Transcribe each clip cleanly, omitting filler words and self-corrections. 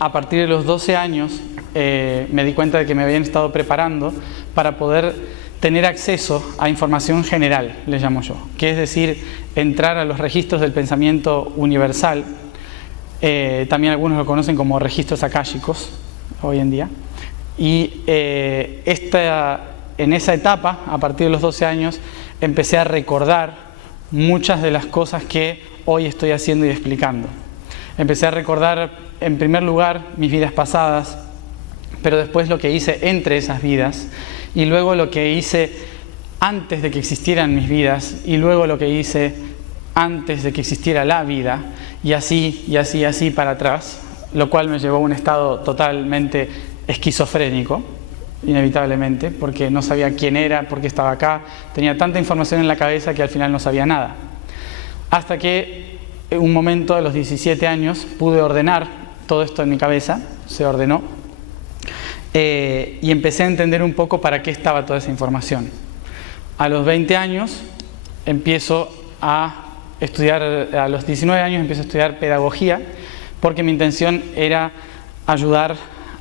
a partir de los 12 años me di cuenta de que me habían estado preparando para poder tener acceso a información general, le llamo yo, que es decir, entrar a los registros del pensamiento universal. También algunos lo conocen como registros akáshicos hoy en día. Y en esa etapa, a partir de los 12 años, empecé a recordar muchas de las cosas que hoy estoy haciendo y explicando. Empecé a recordar, en primer lugar, mis vidas pasadas, pero después lo que hice entre esas vidas, y luego lo que hice antes de que existieran mis vidas, y luego lo que hice antes de que existiera la vida, y así, y así, y así para atrás, lo cual me llevó a un estado totalmente esquizofrénico, inevitablemente, porque no sabía quién era, por qué estaba acá, tenía tanta información en la cabeza que al final no sabía nada. Hasta que en un momento, a los 17 años, pude ordenar todo esto en mi cabeza, se ordenó, y empecé a entender un poco para qué estaba toda esa información. A los 20 años empiezo a estudiar, a los 19 años empiezo a estudiar pedagogía, porque mi intención era ayudar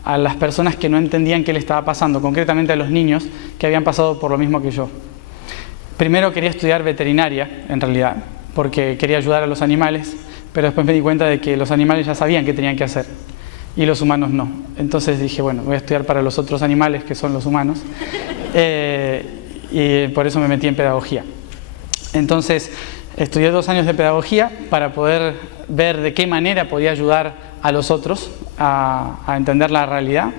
a las personas que no entendían qué le estaba pasando, concretamente a los niños que habían pasado por lo mismo que yo. Primero quería estudiar veterinaria, en realidad, porque quería ayudar a los animales, pero después me di cuenta de que los animales ya sabían qué tenían que hacer y los humanos no. Entonces dije, bueno, voy a estudiar para los otros animales, que son los humanos, y por eso me metí en pedagogía. Entonces estudié 2 años de pedagogía para poder ver de qué manera podía ayudar a los otros a entender la realidad,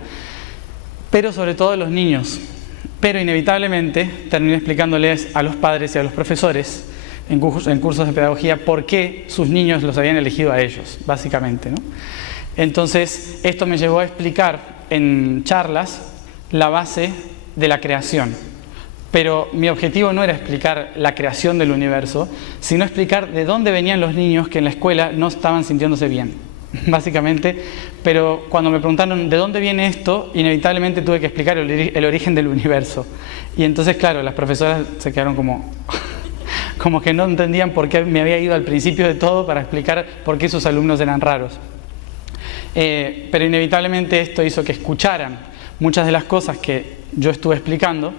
pero sobre todo a los niños. Pero inevitablemente terminé explicándoles a los padres y a los profesores en cursos de pedagogía por qué sus niños los habían elegido a ellos, básicamente, ¿no? Entonces esto me llevó a explicar en charlas la base de la creación. Pero mi objetivo no era explicar la creación del universo, sino explicar de dónde venían los niños que en la escuela no estaban sintiéndose bien, básicamente. Pero cuando me preguntaron de dónde viene esto, inevitablemente tuve que explicar el origen del universo. Y entonces, claro, las profesoras se quedaron como que no entendían por qué me había ido al principio de todo para explicar por qué sus alumnos eran raros. Pero inevitablemente esto hizo que escucharan muchas de las cosas que yo estuve explicando,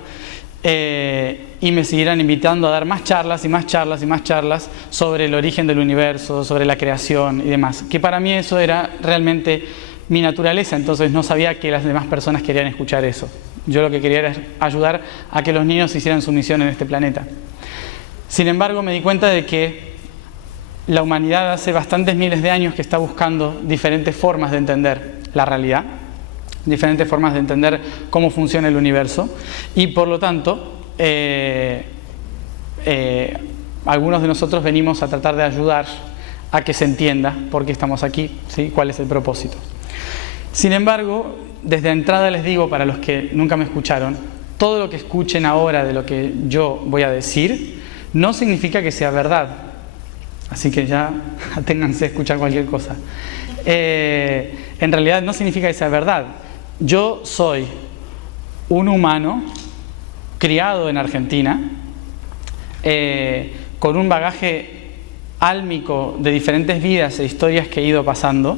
y me siguieran invitando a dar más charlas y más charlas y más charlas sobre el origen del universo, sobre la creación y demás, que para mí eso era realmente mi naturaleza. Entonces no sabía que las demás personas querían escuchar eso. Yo lo que quería era ayudar a que los niños hicieran su misión en este planeta. Sin embargo, me di cuenta de que la humanidad hace bastantes miles de años que está buscando diferentes formas de entender la realidad, diferentes formas de entender cómo funciona el universo, y por lo tanto algunos de nosotros venimos a tratar de ayudar a que se entienda por qué estamos aquí, ¿sí? Cuál es el propósito. Sin embargo, desde entrada les digo, para los que nunca me escucharon, todo lo que escuchen ahora de lo que yo voy a decir no significa que sea verdad, así que ya aténganse a escuchar cualquier cosa. En realidad no significa que sea verdad. Yo soy un humano criado en Argentina, con un bagaje álmico de diferentes vidas e historias que he ido pasando,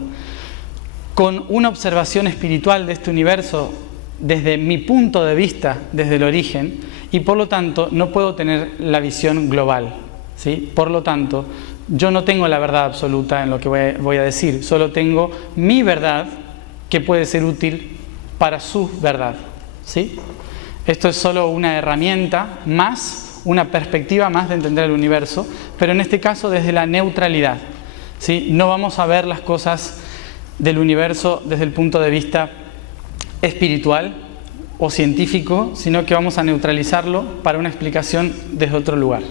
con una observación espiritual de este universo desde mi punto de vista, desde el origen, y por lo tanto no puedo tener la visión global, ¿sí? Por lo tanto, yo no tengo la verdad absoluta en lo que voy a decir, solo tengo mi verdad que puede ser útil para su verdad, ¿sí? Esto es solo una herramienta más, una perspectiva más de entender el universo, pero en este caso desde la neutralidad, ¿sí? No vamos a ver las cosas del universo desde el punto de vista espiritual o científico, sino que vamos a neutralizarlo para una explicación desde otro lugar,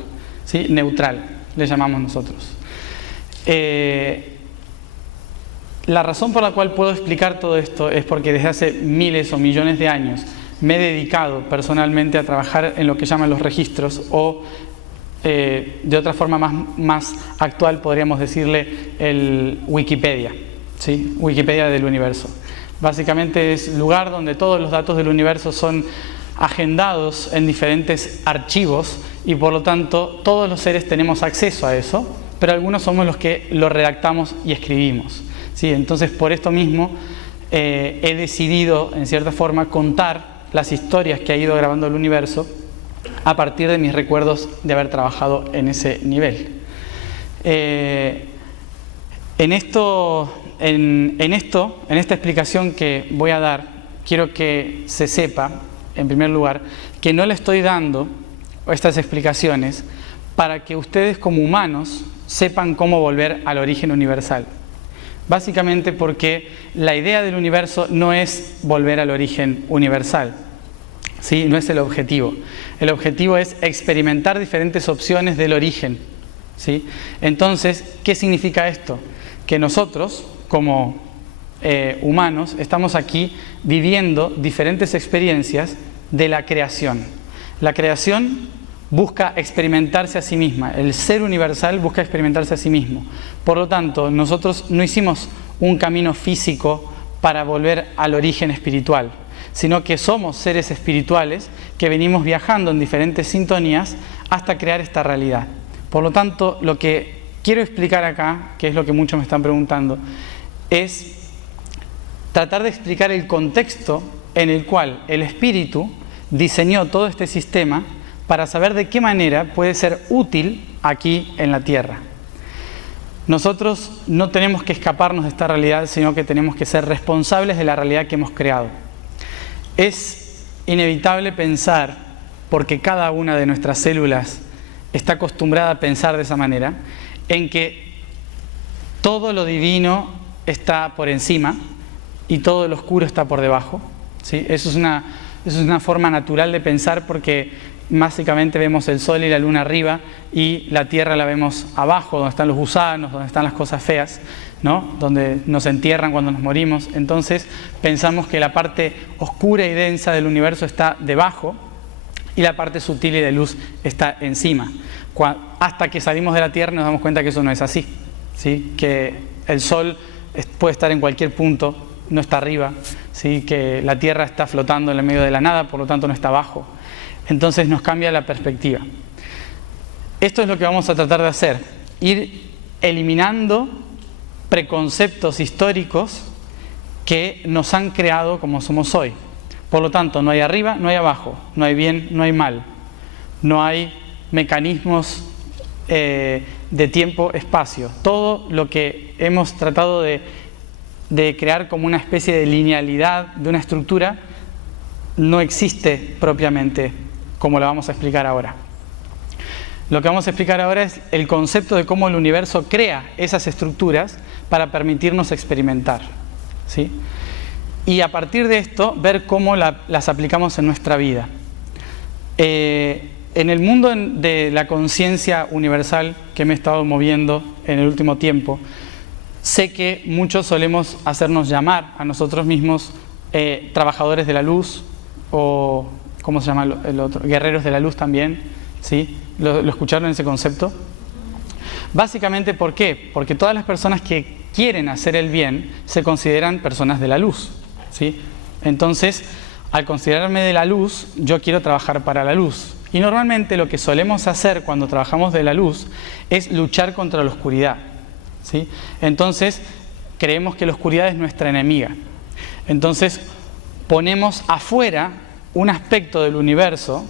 ¿sí? Neutral, le llamamos nosotros. La razón por la cual puedo explicar todo esto es porque desde hace miles o millones de años me he dedicado personalmente a trabajar en lo que llaman los registros, o de otra forma más actual podríamos decirle el Wikipedia, ¿sí? Wikipedia del universo. Básicamente es el lugar donde todos los datos del universo son agendados en diferentes archivos, y por lo tanto todos los seres tenemos acceso a eso, pero algunos somos los que lo redactamos y escribimos, ¿sí? Entonces por esto mismo he decidido, en cierta forma, contar las historias que ha ido grabando el universo a partir de mis recuerdos de haber trabajado en ese nivel. En esta explicación que voy a dar, quiero que se sepa, en primer lugar, que no le estoy dando estas explicaciones para que ustedes como humanos sepan cómo volver al origen universal. Básicamente porque la idea del universo no es volver al origen universal, ¿sí? No es el objetivo. El objetivo es experimentar diferentes opciones del origen, ¿sí? Entonces, ¿qué significa esto? Que nosotros, como humanos, estamos aquí viviendo diferentes experiencias de la creación. La creación busca experimentarse a sí misma. El ser universal busca experimentarse a sí mismo. Por lo tanto, nosotros no hicimos un camino físico para volver al origen espiritual, sino que somos seres espirituales que venimos viajando en diferentes sintonías hasta crear esta realidad. Por lo tanto, lo que quiero explicar acá, que es lo que muchos me están preguntando, es tratar de explicar el contexto en el cual el espíritu diseñó todo este sistema para saber de qué manera puede ser útil aquí en la Tierra. Nosotros no tenemos que escaparnos de esta realidad, sino que tenemos que ser responsables de la realidad que hemos creado. Es inevitable pensar, porque cada una de nuestras células está acostumbrada a pensar de esa manera, en que todo lo divino está por encima y todo lo oscuro está por debajo, ¿sí? Eso es una forma natural de pensar, porque básicamente vemos el sol y la luna arriba y la tierra la vemos abajo, donde están los gusanos, donde están las cosas feas, ¿no? Donde nos entierran cuando nos morimos. Entonces pensamos que la parte oscura y densa del universo está debajo y la parte sutil y de luz está encima. Hasta que salimos de la tierra nos damos cuenta que eso no es así, ¿sí? Que el sol puede estar en cualquier punto, no está arriba, ¿sí? Que la tierra está flotando en el medio de la nada, por lo tanto no está abajo. Entonces nos cambia la perspectiva. Esto es lo que vamos a tratar de hacer, ir eliminando preconceptos históricos que nos han creado como somos hoy. Por lo tanto, no hay arriba, no hay abajo, no hay bien, no hay mal, no hay mecanismos de tiempo, espacio. Todo lo que hemos tratado de crear como una especie de linealidad de una estructura no existe propiamente, como lo vamos a explicar ahora. Lo que vamos a explicar ahora es el concepto de cómo el universo crea esas estructuras para permitirnos experimentar, ¿sí? Y a partir de esto, ver cómo las aplicamos en nuestra vida. En el mundo de la conciencia universal que me he estado moviendo en el último tiempo, sé que muchos solemos hacernos llamar a nosotros mismos trabajadores de la luz, o ¿cómo se llama el otro? Guerreros de la luz también, ¿sí? ¿Lo escucharon ese concepto? Básicamente, ¿por qué? Porque todas las personas que quieren hacer el bien se consideran personas de la luz, ¿sí? Entonces, al considerarme de la luz, yo quiero trabajar para la luz. Y normalmente lo que solemos hacer cuando trabajamos de la luz es luchar contra la oscuridad, ¿sí? Entonces, creemos que la oscuridad es nuestra enemiga. Entonces, ponemos afuera un aspecto del universo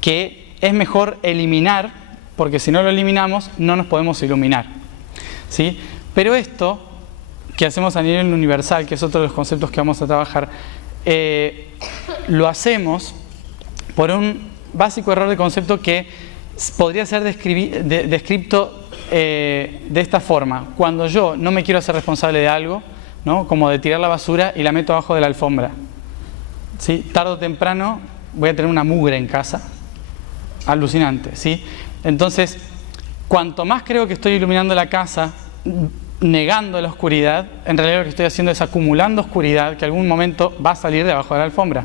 que es mejor eliminar, porque si no lo eliminamos no nos podemos iluminar, ¿sí? Pero esto que hacemos a nivel universal, que es otro de los conceptos que vamos a trabajar, lo hacemos por un básico error de concepto que podría ser descrito de esta forma. Cuando yo no me quiero hacer responsable de algo, ¿no? Como de tirar la basura y la meto abajo de la alfombra, ¿sí? Tarde o temprano voy a tener una mugre en casa. Alucinante, ¿sí? Entonces, cuanto más creo que estoy iluminando la casa, negando la oscuridad, en realidad lo que estoy haciendo es acumulando oscuridad que algún momento va a salir debajo de la alfombra,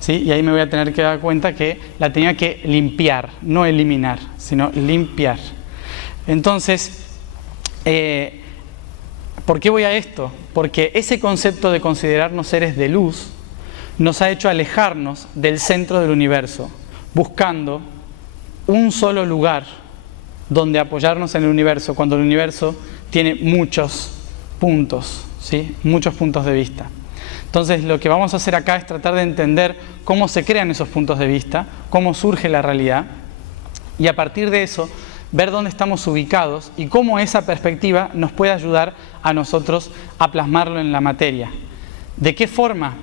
¿sí? Y ahí me voy a tener que dar cuenta que la tenía que limpiar, no eliminar, sino limpiar. Entonces, ¿por qué voy a esto? Porque ese concepto de considerarnos seres de luz nos ha hecho alejarnos del centro del universo, buscando un solo lugar donde apoyarnos en el universo, cuando el universo tiene muchos puntos, ¿sí? Muchos puntos de vista. Entonces lo que vamos a hacer acá es tratar de entender cómo se crean esos puntos de vista, cómo surge la realidad, y a partir de eso ver dónde estamos ubicados y cómo esa perspectiva nos puede ayudar a nosotros a plasmarlo en la materia. ¿De qué forma?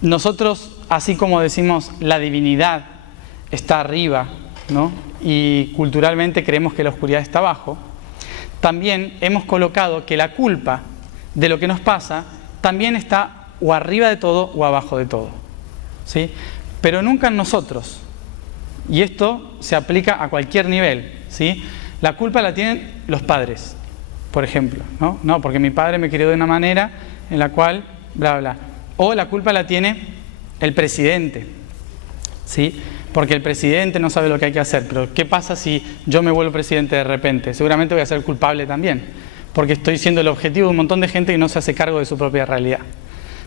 Nosotros, así como decimos la divinidad está arriba, ¿no? Y culturalmente creemos que la oscuridad está abajo, también hemos colocado que la culpa de lo que nos pasa también está o arriba de todo o abajo de todo, ¿sí? Pero nunca en nosotros. Y esto se aplica a cualquier nivel, ¿sí? La culpa la tienen los padres, por ejemplo, ¿no? No, porque mi padre me crió de una manera en la cual, bla, bla. O la culpa la tiene el presidente, ¿sí? Porque el presidente no sabe lo que hay que hacer. Pero ¿qué pasa si yo me vuelvo presidente de repente? Seguramente voy a ser culpable también, porque estoy siendo el objetivo de un montón de gente que no se hace cargo de su propia realidad,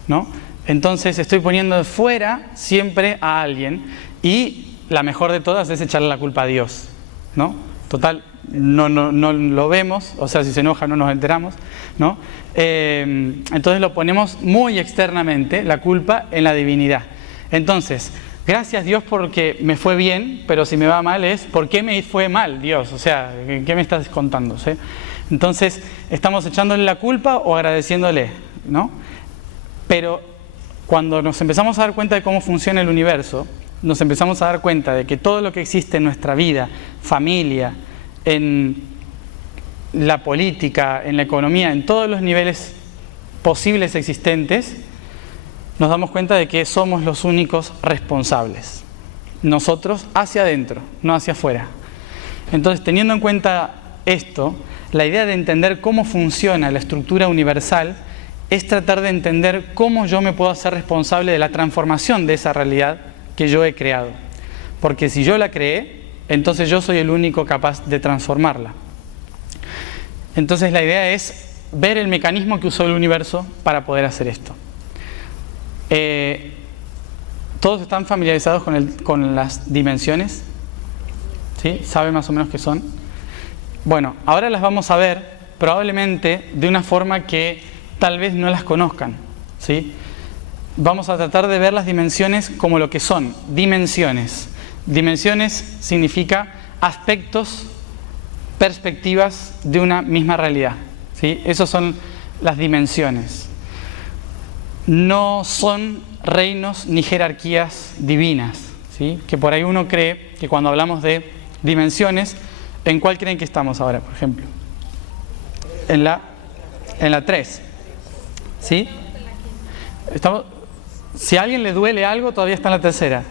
¿no? Entonces estoy poniendo de fuera siempre a alguien, y la mejor de todas es echarle la culpa a Dios, ¿no? Total, no lo vemos, o sea, si se enoja no nos enteramos, ¿no? Entonces lo ponemos muy externamente, la culpa, en la divinidad. Entonces, gracias Dios porque me fue bien, pero si me va mal es ¿por qué me fue mal, Dios? O sea, ¿qué me estás contando? ¿Sí? Entonces, ¿estamos echándole la culpa o agradeciéndole, ¿no? Pero cuando nos empezamos a dar cuenta de cómo funciona el universo, nos empezamos a dar cuenta de que todo lo que existe en nuestra vida, familia, en la política, en la economía, en todos los niveles posibles existentes, nos damos cuenta de que somos los únicos responsables. Nosotros hacia adentro, no hacia afuera. Entonces, teniendo en cuenta esto, la idea de entender cómo funciona la estructura universal es tratar de entender cómo yo me puedo hacer responsable de la transformación de esa realidad que yo he creado. Porque si yo la creé, entonces yo soy el único capaz de transformarla. Entonces la idea es ver el mecanismo que usó el universo para poder hacer esto. ¿Todos están familiarizados con las dimensiones? ¿Sí? ¿Saben más o menos qué son? Bueno, ahora las vamos a ver probablemente de una forma que tal vez no las conozcan, ¿sí? Vamos a tratar de ver las dimensiones como lo que son, dimensiones. Dimensiones significa aspectos, perspectivas de una misma realidad, ¿sí? Esas son las dimensiones. No son reinos ni jerarquías divinas, ¿sí? Que por ahí uno cree que cuando hablamos de dimensiones, ¿en cuál creen que estamos ahora, por ejemplo? En la 3, ¿sí? Estamos... Si a alguien le duele algo, todavía está en la tercera.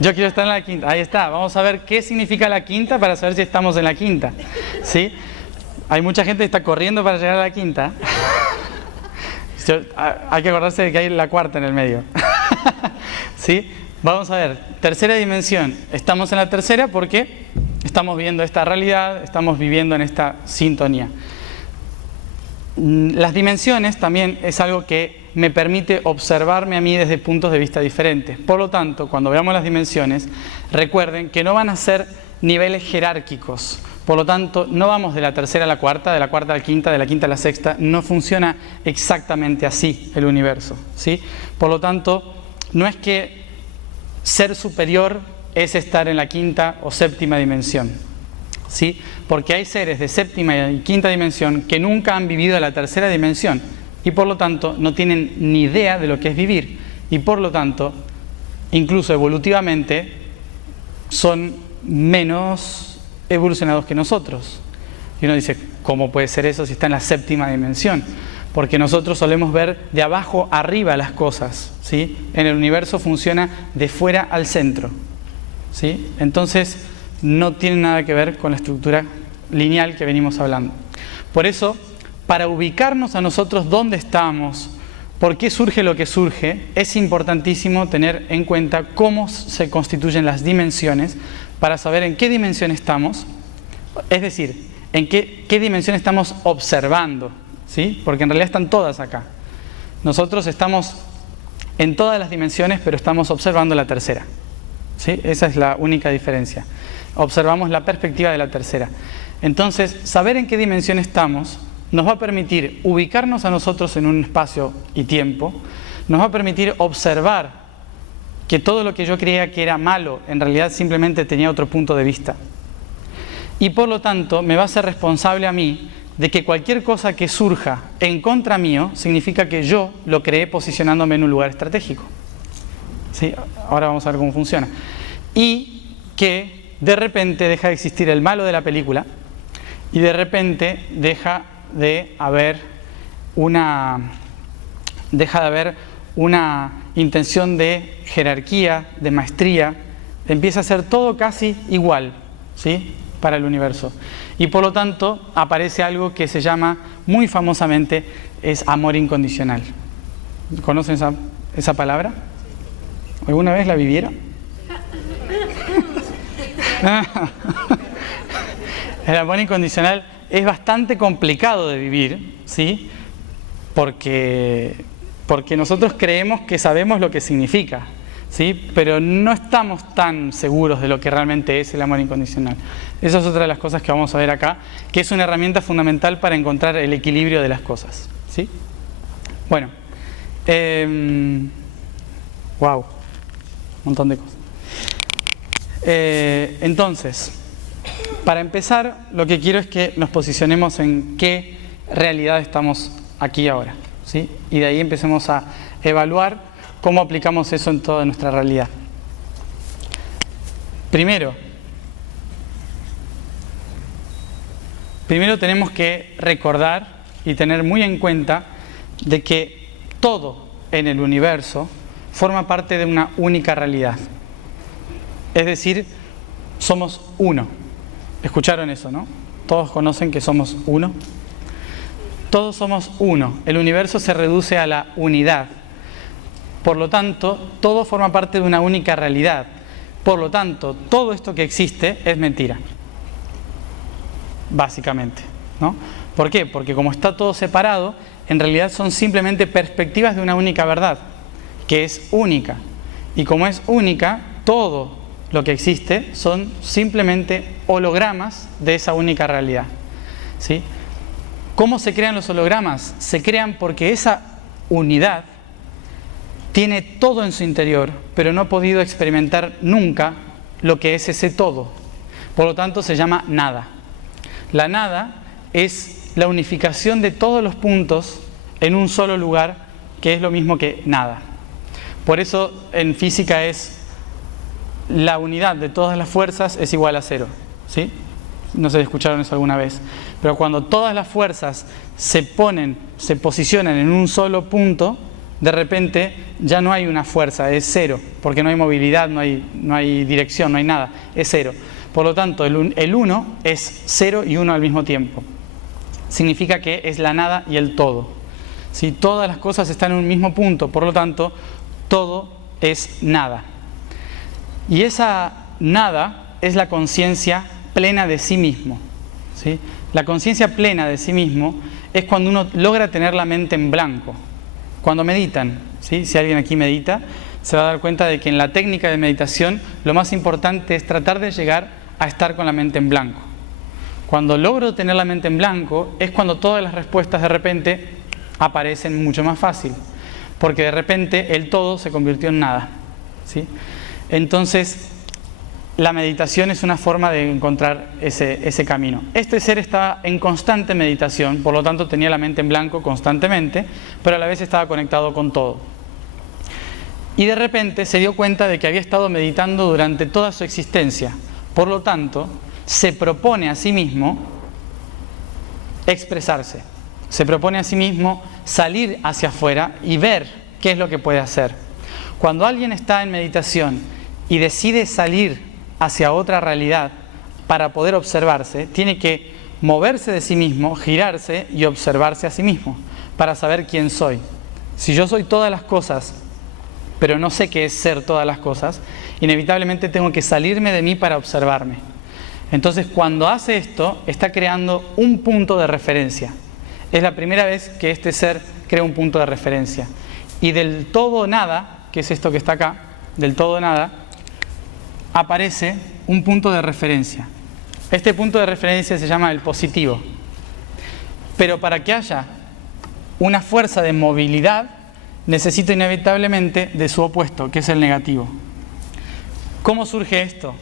Yo quiero estar en la quinta. Ahí está. Vamos a ver qué significa la quinta para saber si estamos en la quinta, ¿sí? Hay mucha gente que está corriendo para llegar a la quinta. Hay que acordarse de que hay la cuarta en el medio. ¿Sí? Vamos a ver. Tercera dimensión. Estamos en la tercera porque estamos viendo esta realidad, estamos viviendo en esta sintonía. Las dimensiones también es algo que me permite observarme a mí desde puntos de vista diferentes. Por lo tanto, cuando veamos las dimensiones, recuerden que no van a ser niveles jerárquicos. Por lo tanto, no vamos de la tercera a la cuarta, de la cuarta a la quinta, de la quinta a la sexta. No funciona exactamente así el universo, ¿sí? Por lo tanto, no es que ser superior es estar en la quinta o séptima dimensión, ¿sí? Porque hay seres de séptima y quinta dimensión que nunca han vivido la tercera dimensión y por lo tanto no tienen ni idea de lo que es vivir y por lo tanto, incluso evolutivamente, son menos evolucionados que nosotros. Y uno dice, ¿cómo puede ser eso si está en la séptima dimensión? Porque nosotros solemos ver de abajo arriba las cosas, ¿sí? En el universo funciona de fuera al centro, ¿sí? Entonces no tiene nada que ver con la estructura lineal que venimos hablando. Por eso, para ubicarnos a nosotros dónde estamos, por qué surge lo que surge, es importantísimo tener en cuenta cómo se constituyen las dimensiones para saber en qué dimensión estamos, es decir, en qué dimensión estamos observando, ¿sí? Porque en realidad están todas acá. Nosotros estamos en todas las dimensiones, pero estamos observando la tercera, ¿sí? Esa es la única diferencia. Observamos la perspectiva de la tercera. Entonces, saber en qué dimensión estamos nos va a permitir ubicarnos a nosotros en un espacio y tiempo, nos va a permitir observar que todo lo que yo creía que era malo, en realidad simplemente tenía otro punto de vista. Y por lo tanto, me va a ser responsable a mí de que cualquier cosa que surja en contra mío, significa que yo lo creé posicionándome en un lugar estratégico. ¿Sí? Ahora vamos a ver cómo funciona. Y que de repente deja de existir el malo de la película y de repente deja de haber una intención de jerarquía, de maestría. Empieza a ser todo casi igual, ¿sí?, para el universo. Y por lo tanto aparece algo que se llama muy famosamente es amor incondicional. ¿Conocen esa palabra? ¿Alguna vez la vivieron? El amor incondicional es bastante complicado de vivir, ¿sí? Porque nosotros creemos que sabemos lo que significa, ¿sí? Pero no estamos tan seguros de lo que realmente es el amor incondicional. Esa es otra de las cosas que vamos a ver acá, que es una herramienta fundamental para encontrar el equilibrio de las cosas, ¿sí? Bueno, wow, un montón de cosas. Entonces, para empezar, lo que quiero es que nos posicionemos en qué realidad estamos aquí ahora, ¿sí? Y de ahí empecemos a evaluar cómo aplicamos eso en toda nuestra realidad. Primero tenemos que recordar y tener muy en cuenta de que todo en el universo forma parte de una única realidad. Es decir, somos uno. ¿Escucharon eso, no? ¿Todos conocen que somos uno? Todos somos uno. El universo se reduce a la unidad. Por lo tanto, todo forma parte de una única realidad. Por lo tanto, todo esto que existe es mentira. Básicamente, ¿no? ¿Por qué? Porque como está todo separado, en realidad son simplemente perspectivas de una única verdad, que es única. Y como es única, todo lo que existe son simplemente hologramas de esa única realidad, ¿sí? ¿Cómo se crean los hologramas? Se crean porque esa unidad tiene todo en su interior, pero no ha podido experimentar nunca lo que es ese todo. Por lo tanto, se llama nada. La nada es la unificación de todos los puntos en un solo lugar, que es lo mismo que nada. Por eso, en física es la unidad de todas las fuerzas es igual a cero, ¿sí? No sé si escucharon eso alguna vez. Pero cuando todas las fuerzas se posicionan en un solo punto, de repente ya no hay una fuerza, es cero, porque no hay movilidad, no hay dirección, no hay nada, es cero. Por lo tanto, el uno es cero y uno al mismo tiempo. Significa que es la nada y el todo. ¿Sí? Todas las cosas están en un mismo punto, por lo tanto, todo es nada. Y esa nada es la conciencia plena de sí mismo, ¿sí? La conciencia plena de sí mismo es cuando uno logra tener la mente en blanco. Cuando meditan, ¿sí? Si alguien aquí medita, se va a dar cuenta de que en la técnica de meditación lo más importante es tratar de llegar a estar con la mente en blanco. Cuando logro tener la mente en blanco es cuando todas las respuestas de repente aparecen mucho más fácil, porque de repente el todo se convirtió en nada, ¿sí? Entonces, la meditación es una forma de encontrar ese camino. Este ser estaba en constante meditación, por lo tanto tenía la mente en blanco constantemente, pero a la vez estaba conectado con todo. Y de repente se dio cuenta de que había estado meditando durante toda su existencia. Por lo tanto, se propone a sí mismo expresarse. Se propone a sí mismo salir hacia afuera y ver qué es lo que puede hacer. Cuando alguien está en meditación y decide salir hacia otra realidad para poder observarse, tiene que moverse de sí mismo, girarse y observarse a sí mismo para saber quién soy. Si yo soy todas las cosas, pero no sé qué es ser todas las cosas, inevitablemente tengo que salirme de mí para observarme. Entonces, cuando hace esto, está creando un punto de referencia. Es la primera vez que este ser crea un punto de referencia. Y del todo nada, que es esto que está acá, del todo nada, aparece un punto de referencia. Este punto de referencia se llama el positivo. Pero para que haya una fuerza de movilidad, necesito inevitablemente de su opuesto, que es el negativo. ¿Cómo surge esto?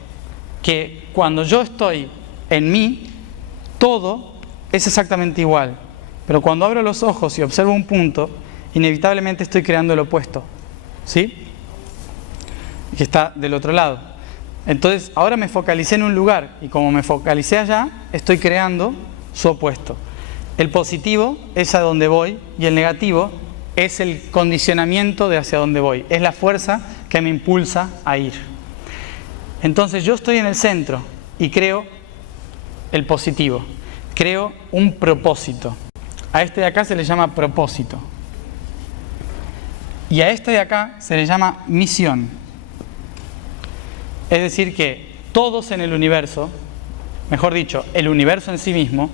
Que cuando yo estoy en mí, todo es exactamente igual. Pero cuando abro los ojos y observo un punto, inevitablemente estoy creando el opuesto. ¿Sí? Que está del otro lado. Entonces, ahora me focalicé en un lugar y como me focalicé allá, estoy creando su opuesto. El positivo es a donde voy y el negativo es el condicionamiento de hacia dónde voy. Es la fuerza que me impulsa a ir. Entonces, yo estoy en el centro y creo el positivo. Creo un propósito. A este de acá se le llama propósito. Y a este de acá se le llama misión. Es decir que todos en el universo, mejor dicho, el universo en sí mismo,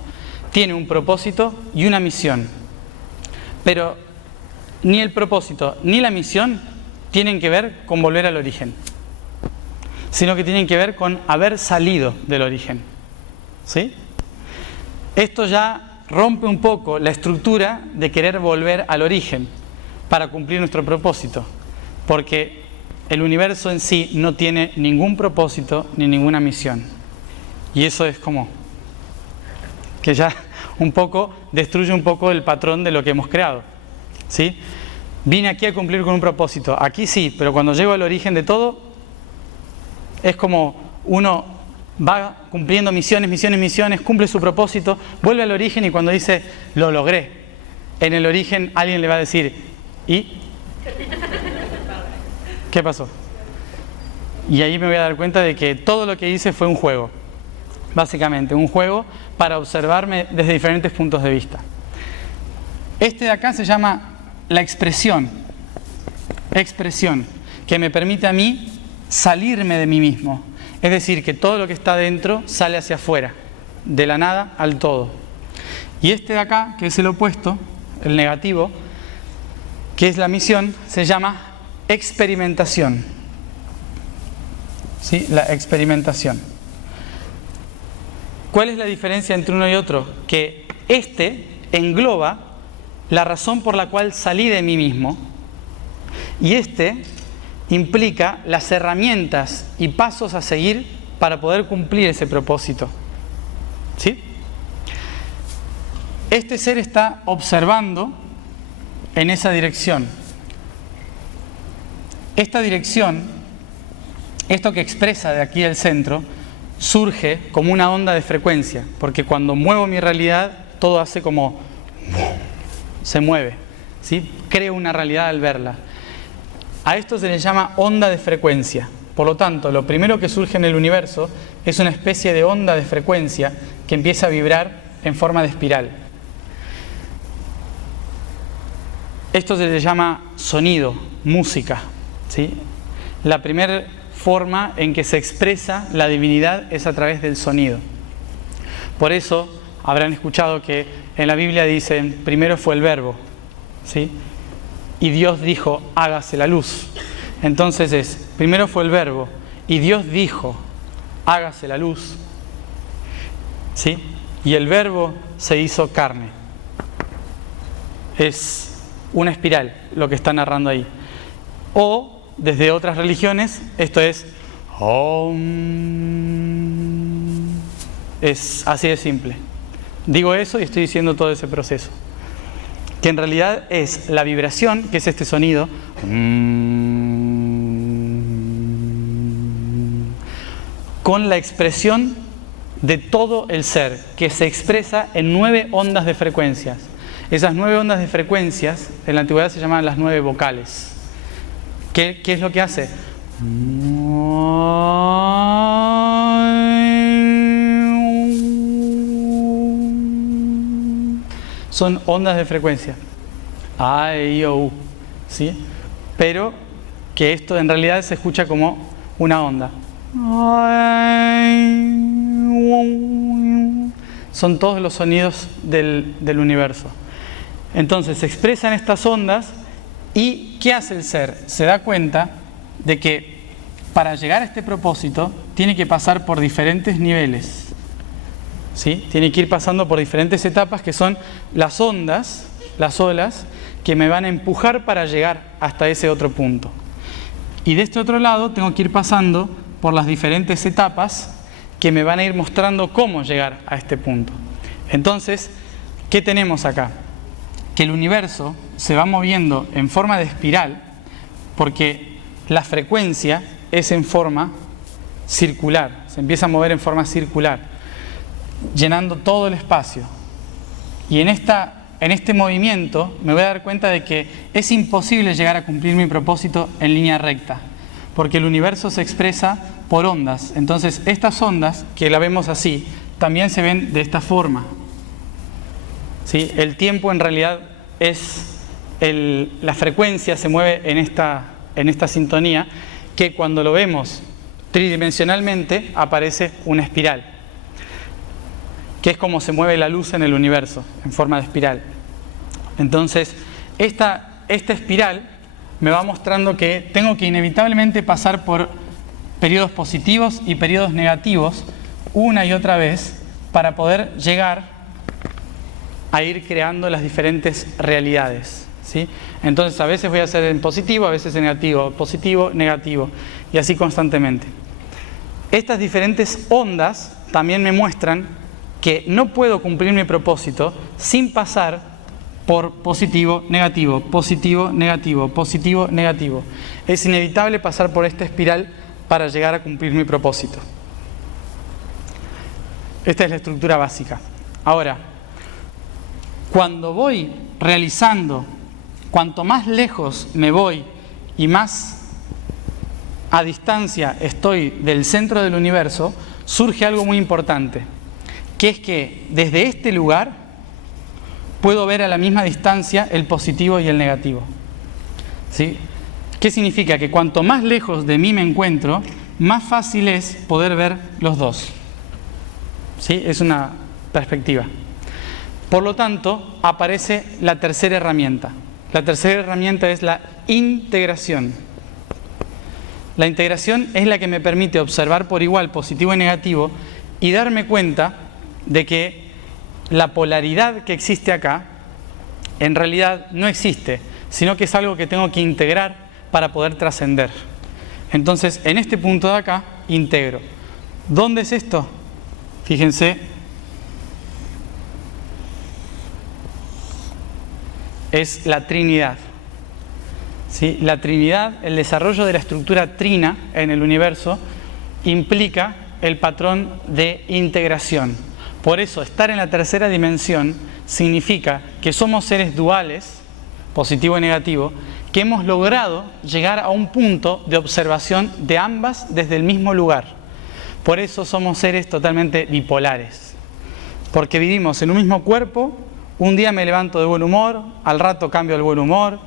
tiene un propósito y una misión. Pero ni el propósito ni la misión tienen que ver con volver al origen, sino que tienen que ver con haber salido del origen. ¿Sí? Esto ya rompe un poco la estructura de querer volver al origen para cumplir nuestro propósito, porque el universo en sí no tiene ningún propósito ni ninguna misión. Y eso es como que ya un poco destruye un poco el patrón de lo que hemos creado. ¿Sí? Vine aquí a cumplir con un propósito. Aquí sí, pero cuando llego al origen de todo, es como uno va cumpliendo misiones, cumple su propósito, vuelve al origen y cuando dice, lo logré, en el origen alguien le va a decir, ¿y? ¿Qué pasó? Y ahí me voy a dar cuenta de que todo lo que hice fue un juego. Básicamente, un juego para observarme desde diferentes puntos de vista. Este de acá se llama la expresión, que me permite a mí salirme de mí mismo. Es decir, que todo lo que está dentro sale hacia afuera, de la nada al todo. Y este de acá, que es el opuesto, el negativo, que es la misión, se llama experimentación. ¿Sí? La experimentación. ¿Cuál es la diferencia entre uno y otro? Que este engloba la razón por la cual salí de mí mismo y este implica las herramientas y pasos a seguir para poder cumplir ese propósito. ¿Sí? Este ser está observando en esa dirección. Esta dirección, esto que expresa de aquí el centro, surge como una onda de frecuencia, porque cuando muevo mi realidad, todo hace como... se mueve, ¿sí? Creo una realidad al verla. A esto se le llama onda de frecuencia. Por lo tanto, lo primero que surge en el universo es una especie de onda de frecuencia que empieza a vibrar en forma de espiral. Esto se le llama sonido, música, ¿sí? La primera forma en que se expresa la divinidad es a través del sonido. Por eso habrán escuchado que en la Biblia dicen, primero fue el verbo, ¿sí? Y Dios dijo, hágase la luz. Entonces primero fue el verbo y Dios dijo, hágase la luz, ¿sí? Y el verbo se hizo carne. Es una espiral lo que está narrando ahí. O desde otras religiones, esto es Om. Es así de simple. Digo eso y estoy diciendo todo ese proceso. Que en realidad es la vibración, que es este sonido, con la expresión de todo el ser, que se expresa en 9 ondas de frecuencias. Esas 9 ondas de frecuencias, en la antigüedad se llamaban las 9 vocales. ¿Qué es lo que hace? Son ondas de frecuencia. A, E, I, O, U. ¿Sí? Pero que esto en realidad se escucha como una onda. Son todos los sonidos del universo. Entonces se expresan estas ondas y ¿qué hace el ser? Se da cuenta de que para llegar a este propósito tiene que pasar por diferentes niveles. ¿sí? Tiene que ir pasando por diferentes etapas que son las ondas, las olas, que me van a empujar para llegar hasta ese otro punto. Y de este otro lado tengo que ir pasando por las diferentes etapas que me van a ir mostrando cómo llegar a este punto. Entonces, ¿qué tenemos acá? Que el universo se va moviendo en forma de espiral porque la frecuencia es en forma circular, se empieza a mover en forma circular, llenando todo el espacio. Y en este movimiento me voy a dar cuenta de que es imposible llegar a cumplir mi propósito en línea recta, porque el universo se expresa por ondas. Entonces, estas ondas, que la vemos así, también se ven de esta forma. ¿Sí? El tiempo en realidad es la frecuencia se mueve en esta sintonía, que cuando lo vemos tridimensionalmente aparece una espiral, que es como se mueve la luz en el universo, en forma de espiral. Entonces, esta espiral me va mostrando que tengo que inevitablemente pasar por periodos positivos y periodos negativos una y otra vez para poder llegar a ir creando las diferentes realidades, ¿sí? Entonces, a veces voy a hacer en positivo, a veces en negativo, positivo, negativo, y así constantemente. Estas diferentes ondas también me muestran que no puedo cumplir mi propósito sin pasar por positivo, negativo, positivo, negativo, positivo, negativo. Es inevitable pasar por esta espiral para llegar a cumplir mi propósito. Esta es la estructura básica. Ahora, cuando voy realizando, cuanto más lejos me voy y más a distancia estoy del centro del universo, surge algo muy importante, que es que desde este lugar puedo ver a la misma distancia el positivo y el negativo. ¿Sí? ¿Qué significa? Que cuanto más lejos de mí me encuentro, más fácil es poder ver los dos. ¿Sí? Es una perspectiva. Por lo tanto, aparece la tercera herramienta. La tercera herramienta es la integración. La integración es la que me permite observar por igual positivo y negativo y darme cuenta de que la polaridad que existe acá en realidad no existe, sino que es algo que tengo que integrar para poder trascender. Entonces, en este punto de acá, integro. ¿Dónde es esto? Fíjense, es la Trinidad. ¿Sí? La Trinidad, el desarrollo de la estructura trina en el universo, implica el patrón de integración. Por eso, estar en la tercera dimensión significa que somos seres duales, positivo y negativo, que hemos logrado llegar a un punto de observación de ambas desde el mismo lugar. Por eso somos seres totalmente bipolares. Porque vivimos en un mismo cuerpo, un día me levanto de buen humor, al rato cambio el buen humor,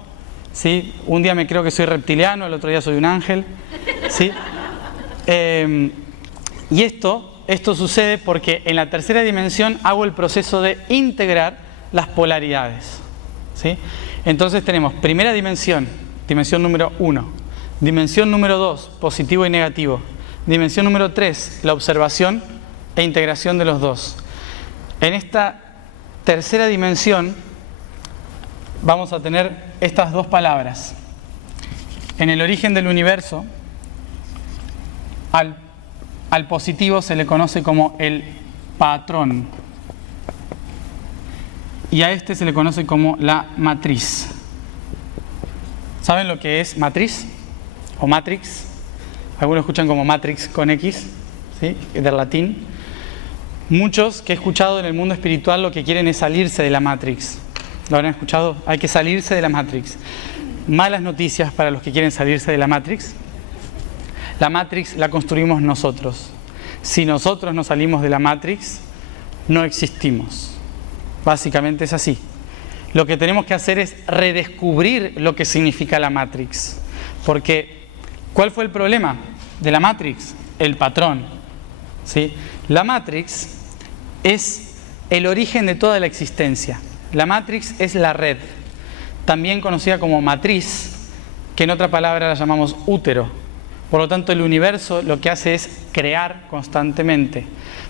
¿sí? Un día me creo que soy reptiliano, el otro día soy un ángel, ¿sí? Y esto sucede porque en la tercera dimensión hago el proceso de integrar las polaridades, ¿sí? Entonces tenemos primera dimensión, dimensión número 1, dimensión número 2, positivo y negativo, dimensión número 3, la observación e integración de los dos. En esta tercera dimensión vamos a tener estas dos palabras. En el origen del universo, al positivo se le conoce como el patrón y a este se le conoce como la matriz. ¿Saben lo que es matriz o matrix? Algunos escuchan como matrix con X, ¿sí? Del latín. Muchos que he escuchado en el mundo espiritual lo que quieren es salirse de la matrix. ¿Lo habrán escuchado? Hay que salirse de la matrix. Malas noticias para los que quieren salirse de la matrix. La matrix la construimos nosotros. Si nosotros no salimos de la matrix, no existimos. Básicamente es así. Lo que tenemos que hacer es redescubrir lo que significa la matrix. Porque, ¿cuál fue el problema de la matrix? El patrón, ¿sí? La matrix es el origen de toda la existencia. La matrix es la red, también conocida como matriz, que en otra palabra la llamamos útero. Por lo tanto, el universo lo que hace es crear constantemente.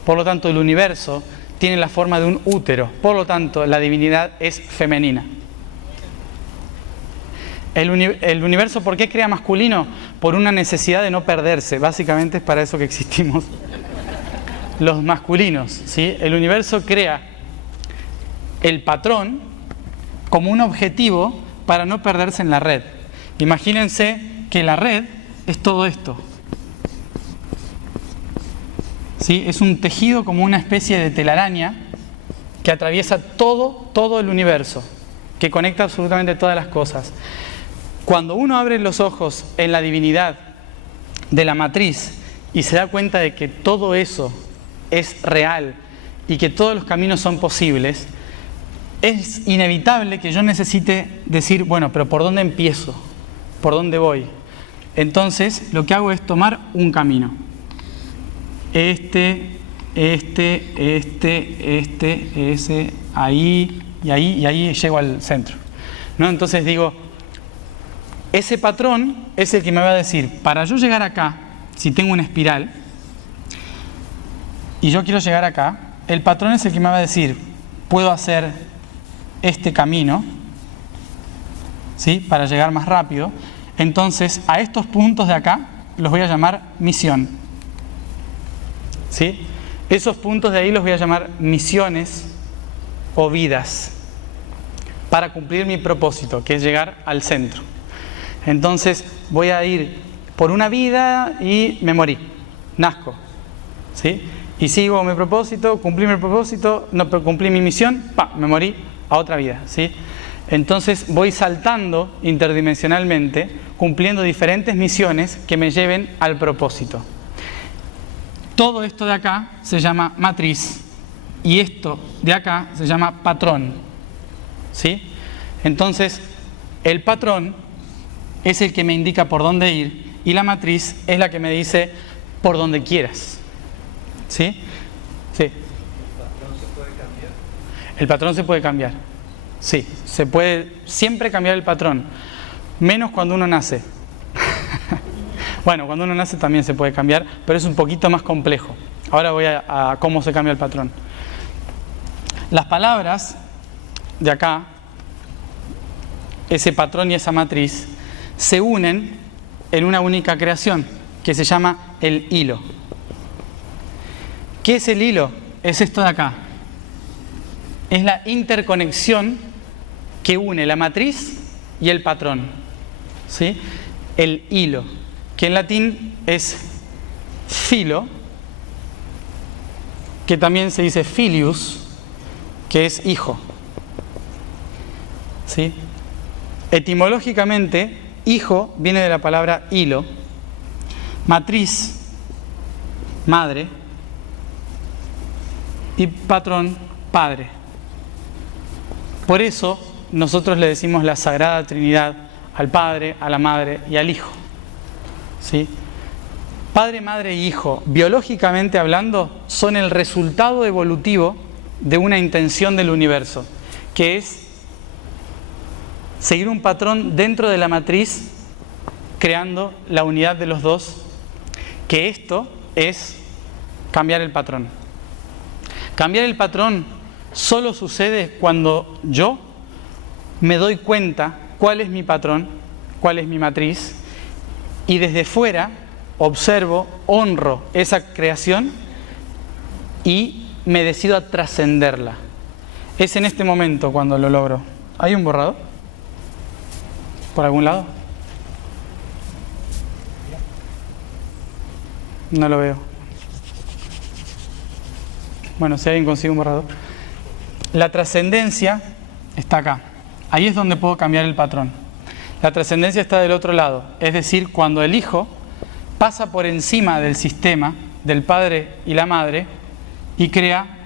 Por lo tanto, el universo tiene la forma de un útero. Por lo tanto, la divinidad es femenina. El universo, ¿por qué crea masculino? Por una necesidad de no perderse. Básicamente es para eso que existimos los masculinos, ¿sí? El universo crea el patrón como un objetivo para no perderse en la red. Imagínense que la red es todo esto, ¿sí? Es un tejido como una especie de telaraña que atraviesa todo el universo, que conecta absolutamente todas las cosas. Cuando uno abre los ojos en la divinidad de la matriz y se da cuenta de que todo eso es real y que todos los caminos son posibles, es inevitable que yo necesite decir, bueno, pero ¿por dónde empiezo? ¿Por dónde voy? Entonces, lo que hago es tomar un camino. Ese, ahí y ahí llego al centro, ¿no? Entonces digo, ese patrón es el que me va a decir, para yo llegar acá, si tengo una espiral, y yo quiero llegar acá, el patrón es el que me va a decir, puedo hacer este camino, ¿sí? Para llegar más rápido. Entonces, a estos puntos de acá los voy a llamar misión, ¿sí? Esos puntos de ahí los voy a llamar misiones o vidas para cumplir mi propósito, que es llegar al centro. Entonces, voy a ir por una vida y me morí, nazco, ¿sí? Y sigo mi propósito, cumplí mi propósito, no, pero cumplí mi misión, me morí a otra vida, ¿sí? Entonces voy saltando interdimensionalmente, cumpliendo diferentes misiones que me lleven al propósito. Todo esto de acá se llama matriz y esto de acá se llama patrón, ¿sí? Entonces, el patrón es el que me indica por dónde ir y la matriz es la que me dice por donde quieras, ¿sí? Sí. ¿El patrón se puede cambiar? El patrón se puede cambiar. Sí, se puede siempre cambiar el patrón, menos cuando uno nace. Bueno, cuando uno nace también se puede cambiar, pero es un poquito más complejo. Ahora voy a cómo se cambia el patrón. Las palabras de acá, ese patrón y esa matriz, se unen en una única creación que se llama el hilo. ¿Qué es el hilo? Es esto de acá. Es la interconexión que une la matriz y el patrón, ¿sí? El hilo, que en latín es filo, que también se dice filius, que es hijo, ¿sí? Etimológicamente, hijo viene de la palabra hilo, matriz, madre, y patrón, padre. Por eso nosotros le decimos la Sagrada Trinidad al Padre, a la Madre y al Hijo, ¿sí? Padre, Madre y Hijo, biológicamente hablando, son el resultado evolutivo de una intención del universo, que es seguir un patrón dentro de la matriz, creando la unidad de los dos, que esto es cambiar el patrón. Cambiar el patrón solo sucede cuando yo me doy cuenta cuál es mi patrón, cuál es mi matriz, y desde fuera observo, honro esa creación y me decido a trascenderla. Es en este momento cuando lo logro. ¿Hay un borrador? ¿Por algún lado? No lo veo. Bueno, si alguien consigue un borrador. La trascendencia está acá. Ahí es donde puedo cambiar el patrón. La trascendencia está del otro lado. Es decir, cuando el hijo pasa por encima del sistema, del padre y la madre, y crea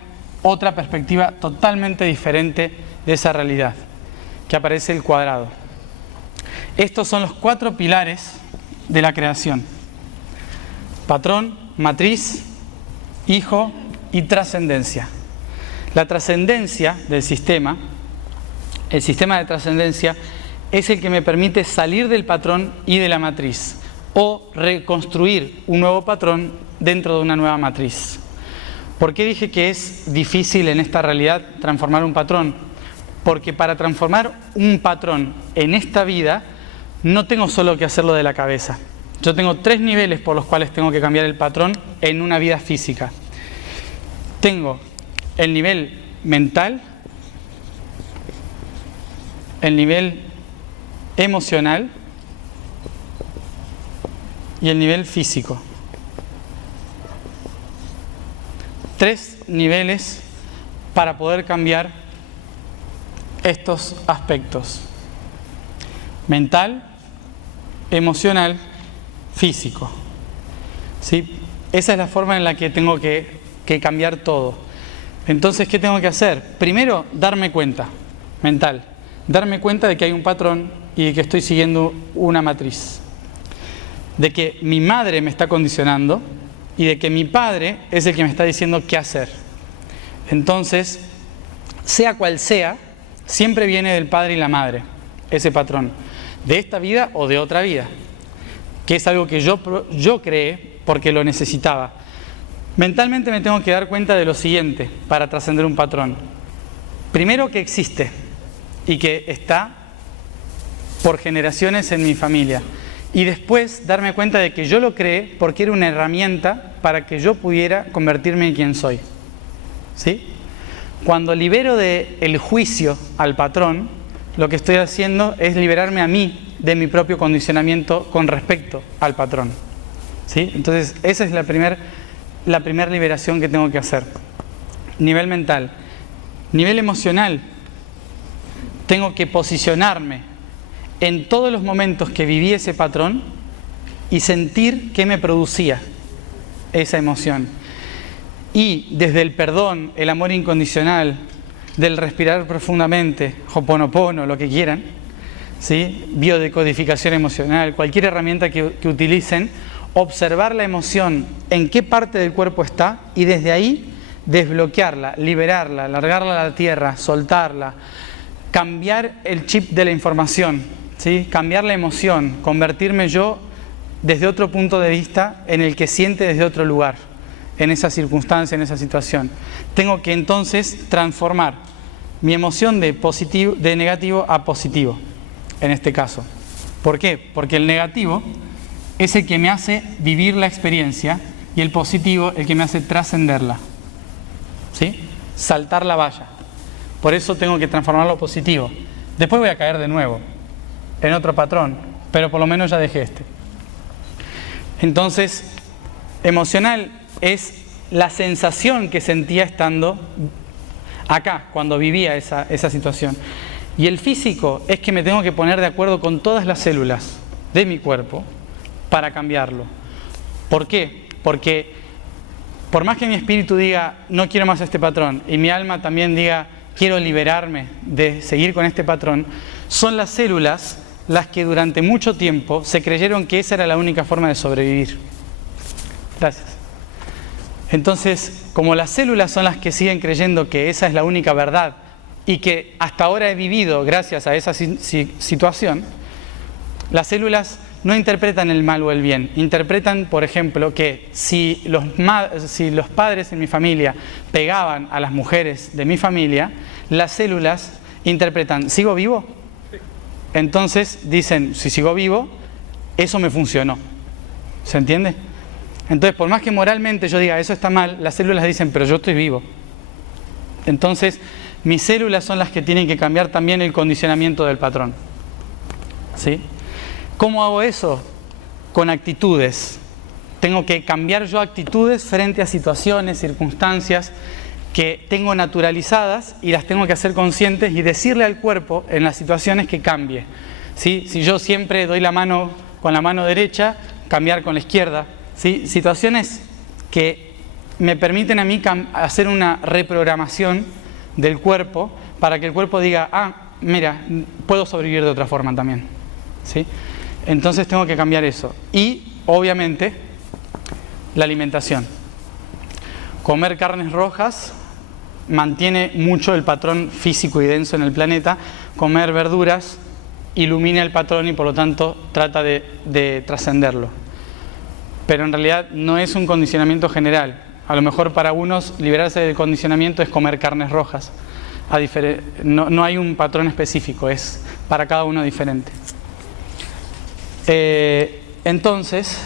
otra perspectiva totalmente diferente de esa realidad, que aparece el cuadrado. Estos son los 4 pilares de la creación: patrón, matriz, hijo y trascendencia. La trascendencia del sistema, el sistema de trascendencia, es el que me permite salir del patrón y de la matriz, o reconstruir un nuevo patrón dentro de una nueva matriz. ¿Por qué dije que es difícil en esta realidad transformar un patrón? Porque para transformar un patrón en esta vida, no tengo solo que hacerlo de la cabeza. Yo tengo 3 niveles por los cuales tengo que cambiar el patrón en una vida física. Tengo el nivel mental, el nivel emocional y el nivel físico. 3 niveles para poder cambiar estos aspectos: mental, emocional, físico. ¿Sí? Esa es la forma en la que tengo que cambiar todo. Entonces, ¿qué tengo que hacer? Primero, darme cuenta, mental. Darme cuenta de que hay un patrón y de que estoy siguiendo una matriz. De que mi madre me está condicionando y de que mi padre es el que me está diciendo qué hacer. Entonces, sea cual sea, siempre viene del padre y la madre, ese patrón. De esta vida o de otra vida. Que es algo que yo creé porque lo necesitaba. Mentalmente me tengo que dar cuenta de lo siguiente para trascender un patrón. Primero, que existe y que está por generaciones en mi familia. Y después darme cuenta de que yo lo creé porque era una herramienta para que yo pudiera convertirme en quien soy. ¿Sí? Cuando libero del juicio al patrón, lo que estoy haciendo es liberarme a mí de mi propio condicionamiento con respecto al patrón. ¿Sí? Entonces, esa es la primera liberación que tengo que hacer. Nivel mental. Nivel emocional. Tengo que posicionarme en todos los momentos que viví ese patrón y sentir qué me producía esa emoción. Y desde el perdón, el amor incondicional, del respirar profundamente, Ho'oponopono, lo que quieran, ¿sí? Biodecodificación emocional, cualquier herramienta que utilicen, observar la emoción, en qué parte del cuerpo está, y desde ahí desbloquearla, liberarla, largarla a la tierra, soltarla, cambiar el chip de la información, ¿sí? Cambiar la emoción, convertirme yo desde otro punto de vista en el que siente desde otro lugar, en esa circunstancia, en esa situación. Tengo que entonces transformar mi emoción de negativo a positivo, en este caso. ¿Por qué? Porque el negativo es el que me hace vivir la experiencia y el positivo el que me hace trascenderla. ¿Sí? Saltar la valla. Por eso tengo que transformarlo positivo. Después voy a caer de nuevo en otro patrón, pero por lo menos ya dejé este. Entonces, emocional es la sensación que sentía estando acá, cuando vivía esa situación. Y el físico es que me tengo que poner de acuerdo con todas las células de mi cuerpo para cambiarlo. ¿Por qué? Porque por más que mi espíritu diga, no quiero más este patrón, y mi alma también diga, quiero liberarme de seguir con este patrón, son las células las que durante mucho tiempo se creyeron que esa era la única forma de sobrevivir. Gracias. Entonces, como las células son las que siguen creyendo que esa es la única verdad y que hasta ahora he vivido gracias a esa situación, las células no interpretan el mal o el bien. Interpretan, por ejemplo, que si los padres en mi familia pegaban a las mujeres de mi familia, las células interpretan, ¿sigo vivo? Entonces dicen, si sigo vivo, eso me funcionó. ¿Se entiende? Entonces, por más que moralmente yo diga, eso está mal, las células dicen, pero yo estoy vivo. Entonces, mis células son las que tienen que cambiar también el condicionamiento del patrón. ¿Sí? ¿Cómo hago eso? Con actitudes. Tengo que cambiar yo actitudes frente a situaciones, circunstancias que tengo naturalizadas y las tengo que hacer conscientes y decirle al cuerpo en las situaciones que cambie. ¿Sí? Si yo siempre doy la mano con la mano derecha, cambiar con la izquierda. ¿Sí? Situaciones que me permiten a mí hacer una reprogramación del cuerpo para que el cuerpo diga, ah, mira, puedo sobrevivir de otra forma también. ¿Sí? Entonces tengo que cambiar eso. Y, obviamente, la alimentación. Comer carnes rojas mantiene mucho el patrón físico y denso en el planeta. Comer verduras ilumina el patrón y por lo tanto trata de trascenderlo. Pero en realidad no es un condicionamiento general. A lo mejor para unos liberarse del condicionamiento es comer carnes rojas. No hay un patrón específico, es para cada uno diferente. Entonces,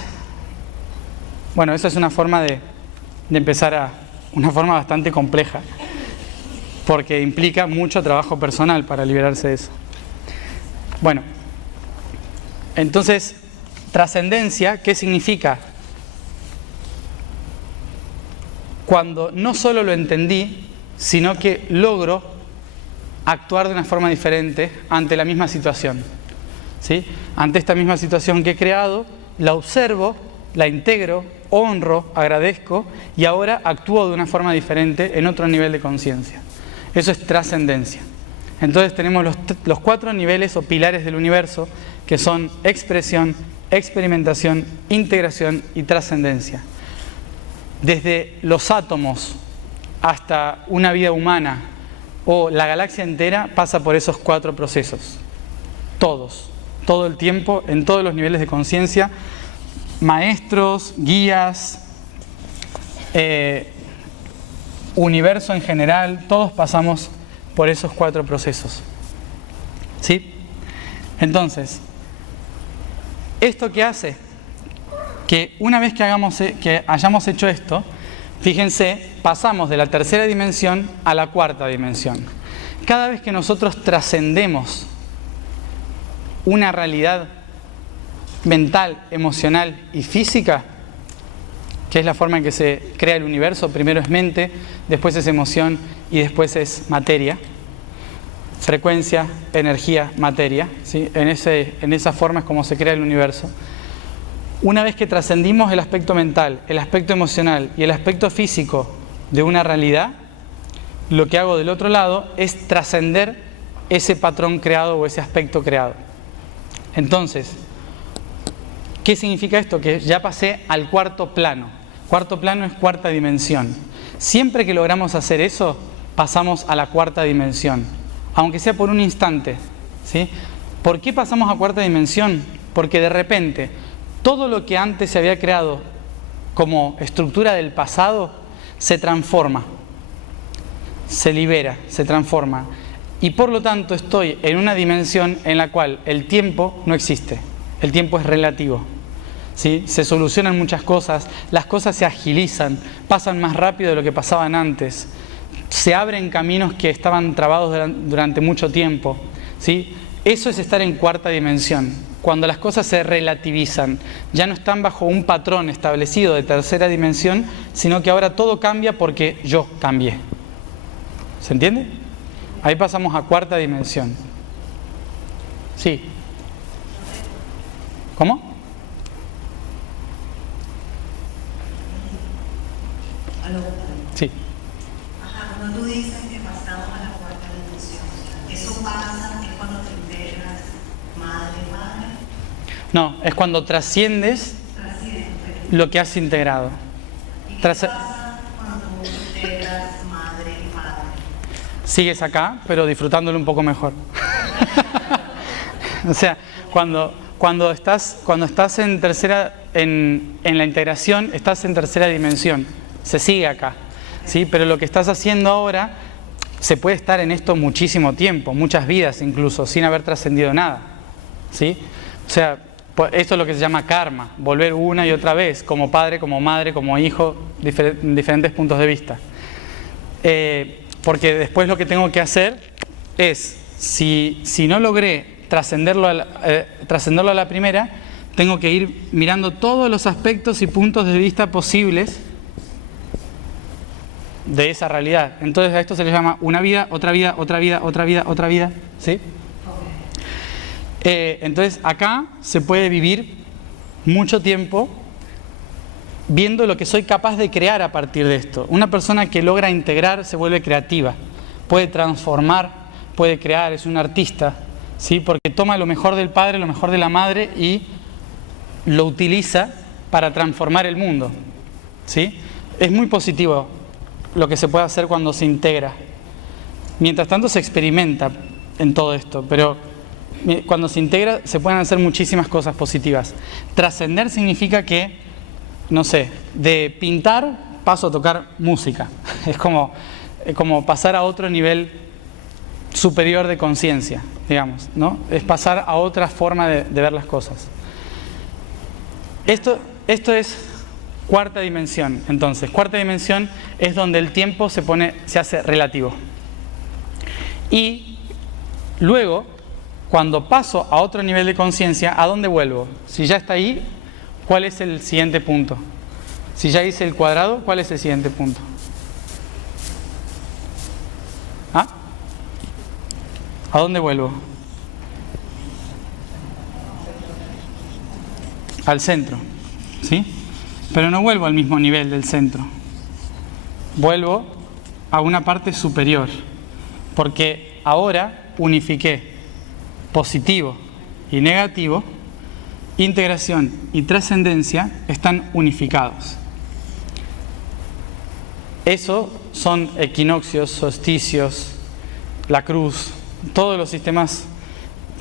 bueno, esa es una forma de empezar una forma bastante compleja, porque implica mucho trabajo personal para liberarse de eso. Bueno, entonces, trascendencia, ¿qué significa? Cuando no solo lo entendí, sino que logro actuar de una forma diferente ante la misma situación. ¿Sí? Ante esta misma situación que he creado, la observo, la integro, honro, agradezco y ahora actúo de una forma diferente en otro nivel de conciencia. Eso es trascendencia. Entonces tenemos los 4 niveles o pilares del universo, que son expresión, experimentación, integración y trascendencia. Desde los átomos hasta una vida humana o la galaxia entera pasa por esos 4 procesos. Todo el tiempo, en todos los niveles de conciencia, maestros, guías, universo en general, todos pasamos por esos 4 procesos. ¿Sí? Entonces, ¿esto qué hace? Que una vez que hayamos hecho esto, fíjense, pasamos de la tercera dimensión a la cuarta dimensión. Cada vez que nosotros trascendemos una realidad mental, emocional y física, que es la forma en que se crea el universo, primero es mente, después es emoción y después es materia. Frecuencia, energía, materia, ¿sí? En esa forma es como se crea el universo. Una vez que trascendimos el aspecto mental, el aspecto emocional y el aspecto físico de una realidad, lo que hago del otro lado es trascender ese patrón creado o ese aspecto creado. Entonces, ¿qué significa esto? Que ya pasé al cuarto plano. Cuarto plano es cuarta dimensión. Siempre que logramos hacer eso, pasamos a la cuarta dimensión, aunque sea por un instante, ¿sí? ¿Por qué pasamos a cuarta dimensión? Porque de repente todo lo que antes se había creado como estructura del pasado se transforma, se libera, se transforma. Y por lo tanto estoy en una dimensión en la cual el tiempo no existe. El tiempo es relativo. ¿Sí? Se solucionan muchas cosas, las cosas se agilizan, pasan más rápido de lo que pasaban antes. Se abren caminos que estaban trabados durante mucho tiempo. ¿Sí? Eso es estar en cuarta dimensión. Cuando las cosas se relativizan, ya no están bajo un patrón establecido de tercera dimensión, sino que ahora todo cambia porque yo cambié. ¿Se entiende? Ahí pasamos a cuarta dimensión. Sí. ¿Cómo? Sí. Ajá, cuando tú dices que pasamos a la cuarta dimensión, ¿eso pasa es cuando te integras madre? No, es cuando trasciendes lo que has integrado. ¿Y qué pasa cuando tú integras madre y padre? Sigues acá, pero disfrutándolo un poco mejor. O sea, cuando estás en tercera, en la integración, estás en tercera dimensión. Se sigue acá, ¿sí? Pero lo que estás haciendo ahora, se puede estar en esto muchísimo tiempo, muchas vidas incluso, sin haber trascendido nada, ¿sí? O sea, esto es lo que se llama karma, volver una y otra vez, como padre, como madre, como hijo, en diferentes puntos de vista. Porque después lo que tengo que hacer es, si no logré trascenderlo a la primera, tengo que ir mirando todos los aspectos y puntos de vista posibles de esa realidad. Entonces a esto se le llama una vida, otra vida, otra vida, otra vida, otra vida, ¿sí? Entonces acá se puede vivir mucho tiempo viendo lo que soy capaz de crear a partir de esto. Una persona que logra integrar se vuelve creativa, puede transformar, puede crear, es un artista, ¿sí? Porque toma lo mejor del padre, lo mejor de la madre y lo utiliza para transformar el mundo, ¿sí? Es muy positivo lo que se puede hacer cuando se integra. Mientras tanto se experimenta en todo esto, pero cuando se integra se pueden hacer muchísimas cosas positivas. Trascender significa que, no sé, de pintar paso a tocar música. Es como pasar a otro nivel superior de conciencia, digamos, ¿no? Es pasar a otra forma de ver las cosas. Esto es cuarta dimensión. Entonces, cuarta dimensión es donde el tiempo se hace relativo. Y luego, cuando paso a otro nivel de conciencia, ¿a dónde vuelvo? Si ya está ahí, ¿cuál es el siguiente punto? Si ya hice el cuadrado, ¿cuál es el siguiente punto? ¿Ah? ¿A dónde vuelvo? Al centro, ¿sí? Pero no vuelvo al mismo nivel del centro. Vuelvo a una parte superior, porque ahora unifiqué positivo y negativo, integración y trascendencia están unificados. Eso son equinoccios, solsticios, la cruz, todos los sistemas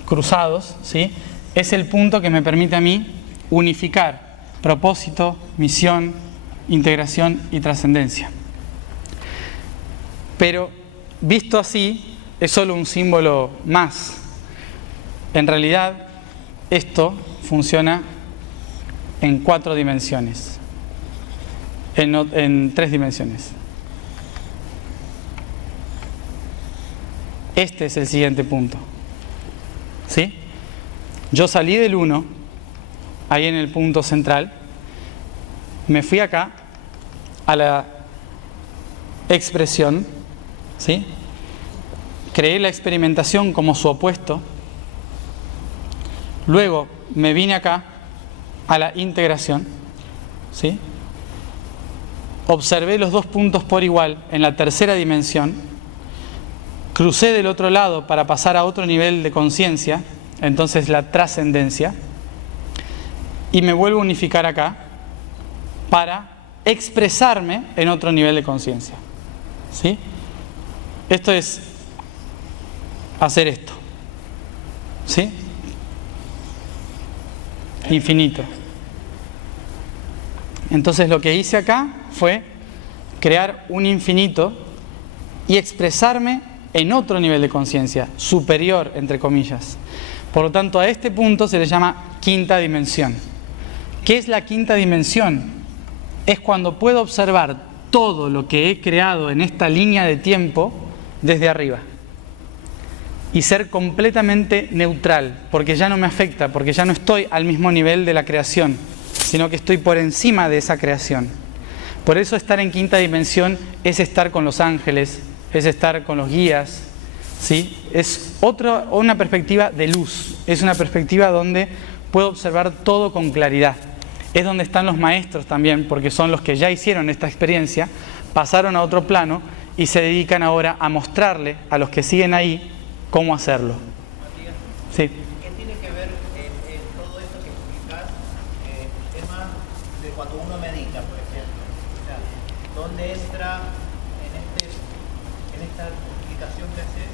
cruzados, ¿sí? Es el punto que me permite a mí unificar propósito, misión, integración y trascendencia. Pero visto así, es solo un símbolo más. En realidad, esto funciona en 4 dimensiones, en 3 dimensiones. Este es el siguiente punto, ¿sí? Yo salí del 1, ahí en el punto central, me fui acá a la expresión, ¿sí? Creé la experimentación como su opuesto. Luego me vine acá a la integración, ¿sí? Observé los 2 puntos por igual en la tercera dimensión. Crucé del otro lado para pasar a otro nivel de conciencia, entonces la trascendencia. Y me vuelvo a unificar acá para expresarme en otro nivel de conciencia, ¿sí? Esto es hacer esto, ¿sí? Infinito. Entonces lo que hice acá fue crear un infinito y expresarme en otro nivel de conciencia, superior, entre comillas. Por lo tanto, a este punto se le llama quinta dimensión. ¿Qué es la quinta dimensión? Es cuando puedo observar todo lo que he creado en esta línea de tiempo desde arriba y ser completamente neutral, porque ya no me afecta, porque ya no estoy al mismo nivel de la creación, sino que estoy por encima de esa creación. Por eso estar en quinta dimensión es estar con los ángeles, es estar con los guías, ¿sí? Es una perspectiva de luz, es una perspectiva donde puedo observar todo con claridad. Es donde están los maestros también, porque son los que ya hicieron esta experiencia, pasaron a otro plano y se dedican ahora a mostrarle a los que siguen ahí cómo hacerlo. Matías, Sí. ¿qué tiene que ver todo esto que explicas, el tema de cuando uno medita, por ejemplo? O sea, ¿dónde entra en esta explicación que haces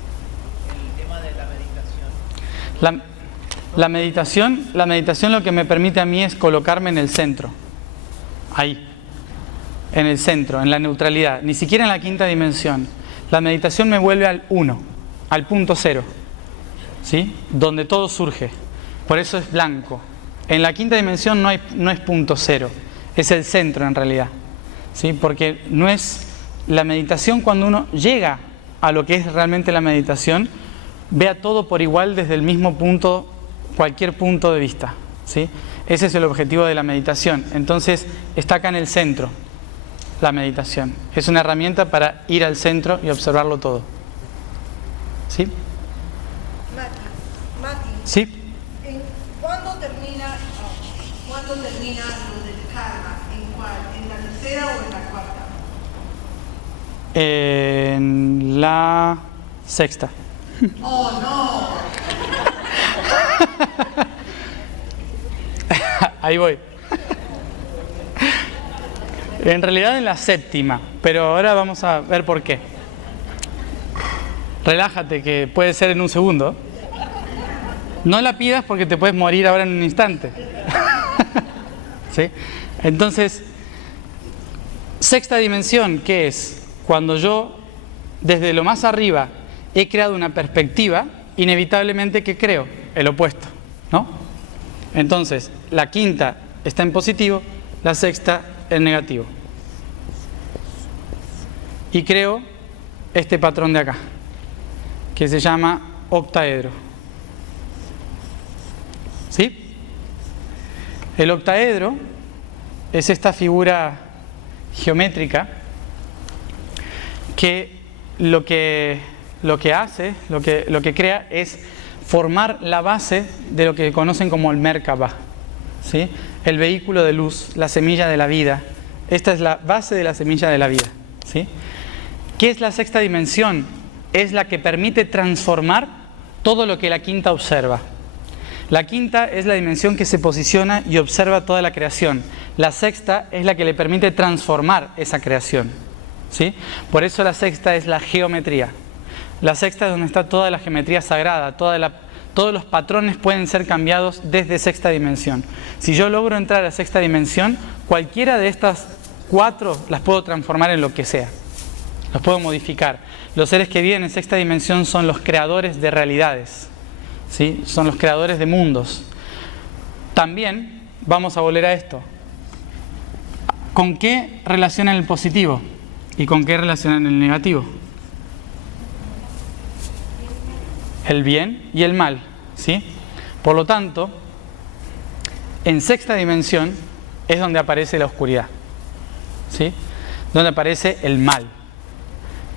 el tema de la meditación? La meditación lo que me permite a mí es colocarme en el centro, ahí, en el centro, en la neutralidad, ni siquiera en la quinta dimensión. La meditación me vuelve al 1, al punto 0, ¿sí? Donde todo surge, por eso es blanco. En la quinta dimensión no es punto 0, es el centro en realidad, ¿sí? Porque no es la meditación. Cuando uno llega a lo que es realmente la meditación, vea todo por igual desde el mismo punto, cualquier punto de vista, ¿sí? Ese es el objetivo de la meditación. Entonces está acá en el centro la meditación. Es una herramienta para ir al centro y observarlo todo, ¿sí? Mati, ¿Sí? ¿cuándo termina lo del karma? ¿En cuál? ¿En la tercera o en la cuarta? En la sexta. ¡Oh, no! Ahí voy. En realidad en la séptima, pero ahora vamos a ver por qué. Relájate, que puede ser en un segundo. No la pidas porque te puedes morir ahora en un instante. ¿Sí? Entonces, Sexta dimensión, ¿qué es? Cuando yo, desde lo más arriba, he creado una perspectiva, inevitablemente, ¿qué creo? El opuesto, ¿no? Entonces, la quinta está en positivo, la sexta en negativo. Y creo este patrón de acá, que se llama octaedro. ¿Sí? El octaedro es esta figura geométrica que lo que crea es formar la base de lo que conocen como el Merkaba, ¿sí? El vehículo de luz, la semilla de la vida. Esta es la base de la semilla de la vida, ¿sí? ¿Qué es la sexta dimensión? Es la que permite transformar todo lo que la quinta observa. La quinta es la dimensión que se posiciona y observa toda la creación. La sexta es la que le permite transformar esa creación, ¿sí? Por eso la sexta es la geometría. La sexta es donde está toda la geometría sagrada, todos los patrones pueden ser cambiados desde sexta dimensión. Si yo logro entrar a sexta dimensión, cualquiera de estas 4 las puedo transformar en lo que sea. Los puedo modificar. Los seres que viven en sexta dimensión son los creadores de realidades, ¿sí? Son los creadores de mundos. También vamos a volver a esto. ¿Con qué relacionan el positivo? ¿Y con qué relacionan el negativo? El bien y el mal, ¿sí? Por lo tanto, en sexta dimensión es donde aparece la oscuridad, ¿sí? Donde aparece el mal.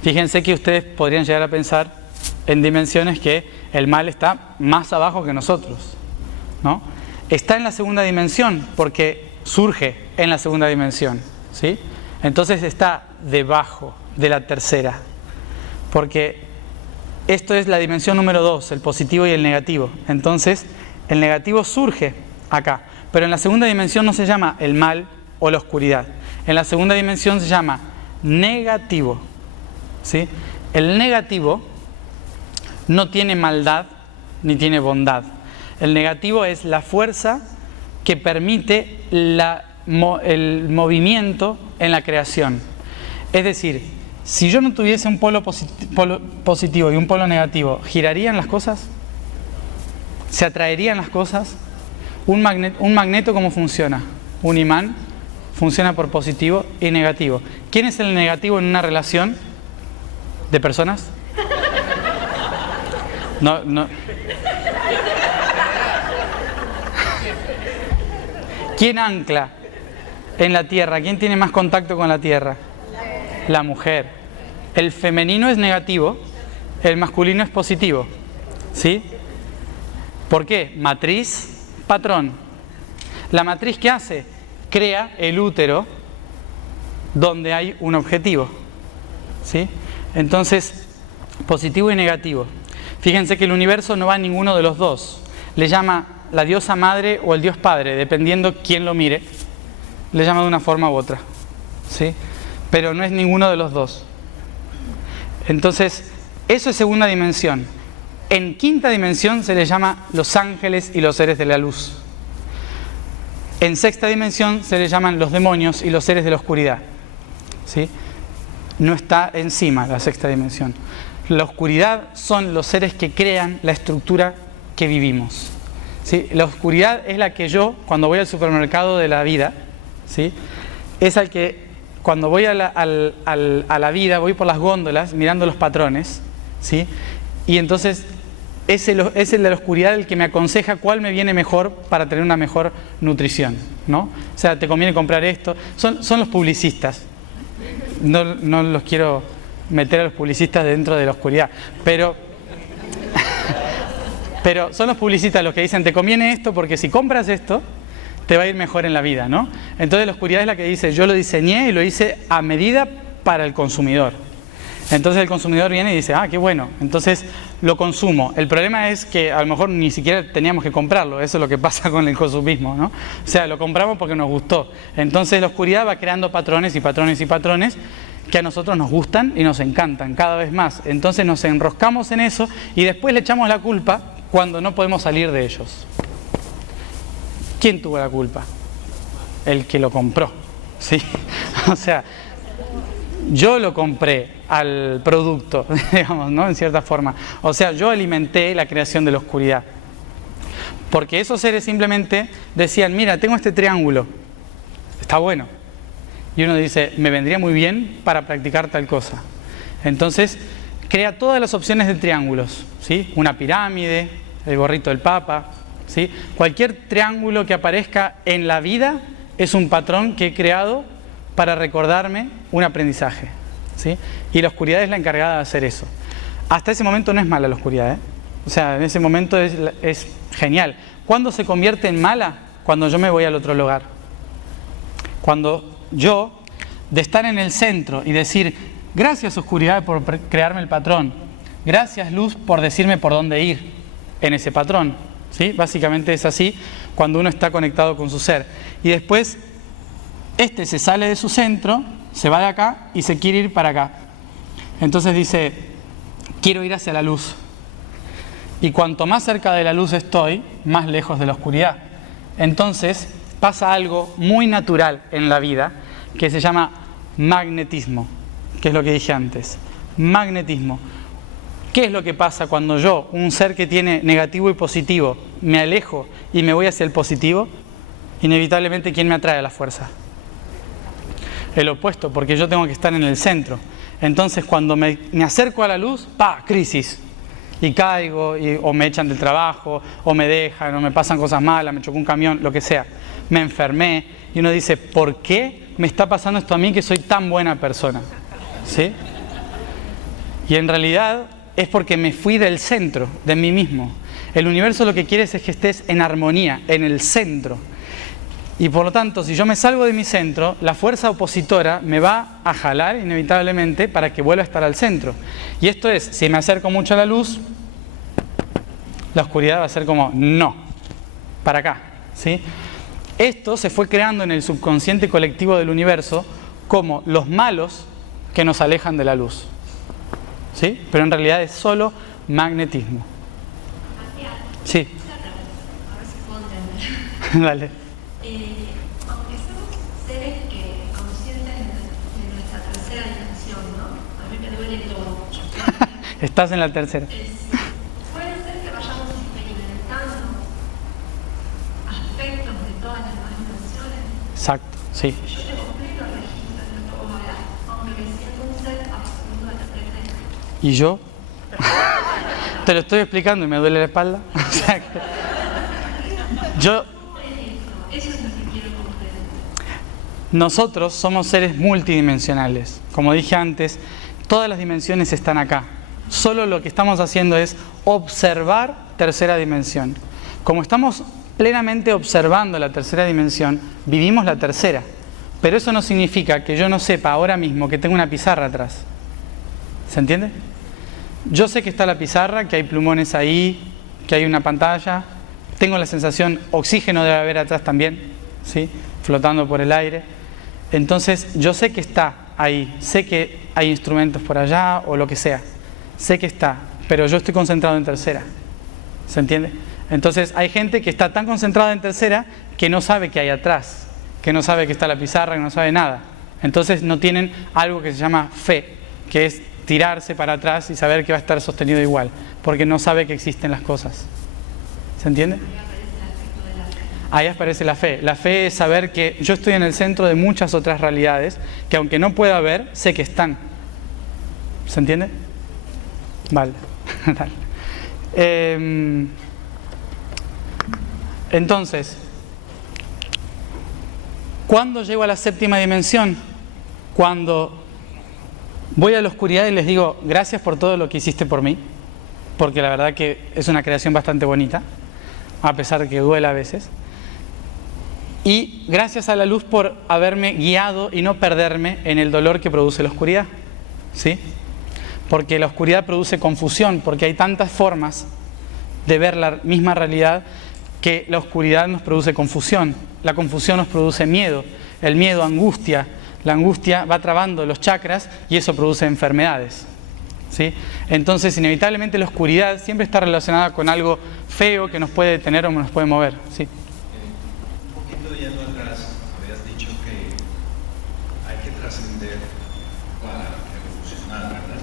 Fíjense que ustedes podrían llegar a pensar en dimensiones que el mal está más abajo que nosotros, ¿no? Está en la segunda dimensión porque surge en la segunda dimensión, ¿sí? Entonces está debajo de la tercera, porque esto es la dimensión número 2, el positivo y el negativo. Entonces, el negativo surge acá, pero en la segunda dimensión no se llama el mal o la oscuridad. En la segunda dimensión se llama negativo, ¿sí? El negativo no tiene maldad ni tiene bondad. El negativo es la fuerza que permite el movimiento en la creación. Es decir, si yo no tuviese un polo positivo y un polo negativo, ¿girarían las cosas? ¿Se atraerían las cosas? ¿Un magneto cómo funciona? Un imán funciona por positivo y negativo. ¿Quién es el negativo en una relación de personas? No. ¿Quién ancla en la tierra? ¿Quién tiene más contacto con la tierra? La mujer. El femenino es negativo, el masculino es positivo, ¿sí? ¿Por qué? Matriz, patrón. La matriz, ¿qué hace? Crea el útero donde hay un objetivo, ¿sí? Entonces, positivo y negativo. Fíjense que el universo no va a ninguno de los dos. Le llama la diosa madre o el dios padre, dependiendo quién lo mire. Le llama de una forma u otra, ¿sí? Pero no es ninguno de los dos. Entonces, eso es segunda dimensión. En quinta dimensión se les llama los ángeles y los seres de la luz. En sexta dimensión se les llaman los demonios y los seres de la oscuridad, ¿sí? No está encima la sexta dimensión. La oscuridad son los seres que crean la estructura que vivimos, ¿sí? La oscuridad es la que yo, cuando voy al supermercado de la vida, ¿sí? Es al que cuando voy a la vida, voy por las góndolas mirando los patrones, ¿sí? Y entonces es el de la oscuridad el que me aconseja cuál me viene mejor para tener una mejor nutrición, ¿no? O sea, te conviene comprar esto. Son los publicistas. No los quiero meter a los publicistas dentro de la oscuridad, pero son los publicistas los que dicen, te conviene esto porque si compras esto, te va a ir mejor en la vida, ¿no? Entonces la oscuridad es la que dice, yo lo diseñé y lo hice a medida para el consumidor. Entonces el consumidor viene y dice, ah, qué bueno, entonces lo consumo. El problema es que a lo mejor ni siquiera teníamos que comprarlo, eso es lo que pasa con el consumismo, ¿no? O sea, lo compramos porque nos gustó. Entonces la oscuridad va creando patrones y patrones y patrones que a nosotros nos gustan y nos encantan cada vez más. Entonces nos enroscamos en eso y después le echamos la culpa cuando no podemos salir de ellos. ¿Quién tuvo la culpa? El que lo compró, ¿sí? O sea, Yo lo compré al producto, digamos, ¿no? En cierta forma. O sea, yo alimenté la creación de la oscuridad. Porque esos seres simplemente decían, mira, tengo este triángulo, está bueno. Y uno dice, me vendría muy bien para practicar tal cosa. Entonces, crea todas las opciones de triángulos, ¿sí? Una pirámide, el gorrito del Papa, ¿sí? Cualquier triángulo que aparezca en la vida es un patrón que he creado para recordarme un aprendizaje, ¿sí? Y la oscuridad es la encargada de hacer eso. Hasta ese momento no es mala la oscuridad, ¿eh? O sea, en ese momento es genial. ¿Cuándo se convierte en mala? Cuando yo me voy al otro lugar. Cuando yo, de estar en el centro y decir, gracias oscuridad por crearme el patrón, gracias luz por decirme por dónde ir en ese patrón, ¿sí? Básicamente es así cuando uno está conectado con su ser. Y después, este se sale de su centro, se va de acá y se quiere ir para acá. Entonces dice, quiero ir hacia la luz. Y cuanto más cerca de la luz estoy, más lejos de la oscuridad. Entonces pasa algo muy natural en la vida que se llama magnetismo, que es lo que dije antes. Magnetismo. ¿Qué es lo que pasa cuando yo, un ser que tiene negativo y positivo, me alejo y me voy hacia el positivo? Inevitablemente, ¿quién me atrae a la fuerza? El opuesto, porque yo tengo que estar en el centro. Entonces, cuando me acerco a la luz, ¡pa! Crisis. Y caigo, o me echan del trabajo, o me dejan, o me pasan cosas malas, me chocó un camión, lo que sea. Me enfermé. Y uno dice, ¿por qué me está pasando esto a mí que soy tan buena persona? ¿Sí? Y en realidad es porque me fui del centro, de mí mismo. El universo lo que quiere es que estés en armonía, en el centro. Y por lo tanto, si yo me salgo de mi centro, la fuerza opositora me va a jalar inevitablemente para que vuelva a estar al centro. Y esto es, si me acerco mucho a la luz, la oscuridad va a ser como, no, para acá, ¿sí? Esto se fue creando en el subconsciente colectivo del universo como los malos que nos alejan de la luz, ¿sí? Pero en realidad es solo magnetismo. Sí. A ver si puedo entender. Dale. Aunque somos seres que conscientes de nuestra tercera dimensión, ¿no? A mí me duele todo. Estás en la tercera. Puede ser que vayamos experimentando aspectos de todas las demás dimensiones. Exacto, sí. Yo tengo pleno registro de lo que vos hablas, aunque me siento un ser absoluto de la presente. ¿Y yo? Te lo estoy explicando y me duele la espalda. O sea que yo... Eso es lo que quiero comprender. Nosotros somos seres multidimensionales. Como dije antes, todas las dimensiones están acá. Solo lo que estamos haciendo es observar tercera dimensión. Como estamos plenamente observando la tercera dimensión, vivimos la tercera. Pero eso no significa que yo no sepa ahora mismo que tengo una pizarra atrás. ¿Se entiende? Yo sé que está la pizarra, que hay plumones ahí, que hay una pantalla. Tengo la sensación, oxígeno debe haber atrás también, ¿sí? Flotando por el aire. Entonces, yo sé que está ahí, sé que hay instrumentos por allá o lo que sea. Sé que está, pero yo estoy concentrado en tercera. ¿Se entiende? Entonces, hay gente que está tan concentrada en tercera que no sabe qué hay atrás, que no sabe que está la pizarra, que no sabe nada. Entonces, no tienen algo que se llama fe, que es tirarse para atrás y saber que va a estar sostenido igual, porque no sabe que existen las cosas. ¿Se entiende? Ahí aparece la fe. La fe es saber que yo estoy en el centro de muchas otras realidades que aunque no pueda ver, sé que están. ¿Se entiende? Vale. Entonces, ¿cuándo llego a la séptima dimensión? Cuando voy a la oscuridad y les digo, gracias por todo lo que hiciste por mí, porque la verdad que es una creación bastante bonita, a pesar de que duela a veces. Y gracias a la luz por haberme guiado y no perderme en el dolor que produce la oscuridad, ¿sí? Porque la oscuridad produce confusión, porque hay tantas formas de ver la misma realidad que la oscuridad nos produce confusión. La confusión nos produce miedo, el miedo, angustia. La angustia va trabando los chakras y eso produce enfermedades, ¿sí? Entonces, inevitablemente la oscuridad siempre está relacionada con algo feo que nos puede detener o nos puede mover, ¿sí? Un poquito yendo atrás, habías dicho que hay que trascender para evolucionar, ¿verdad?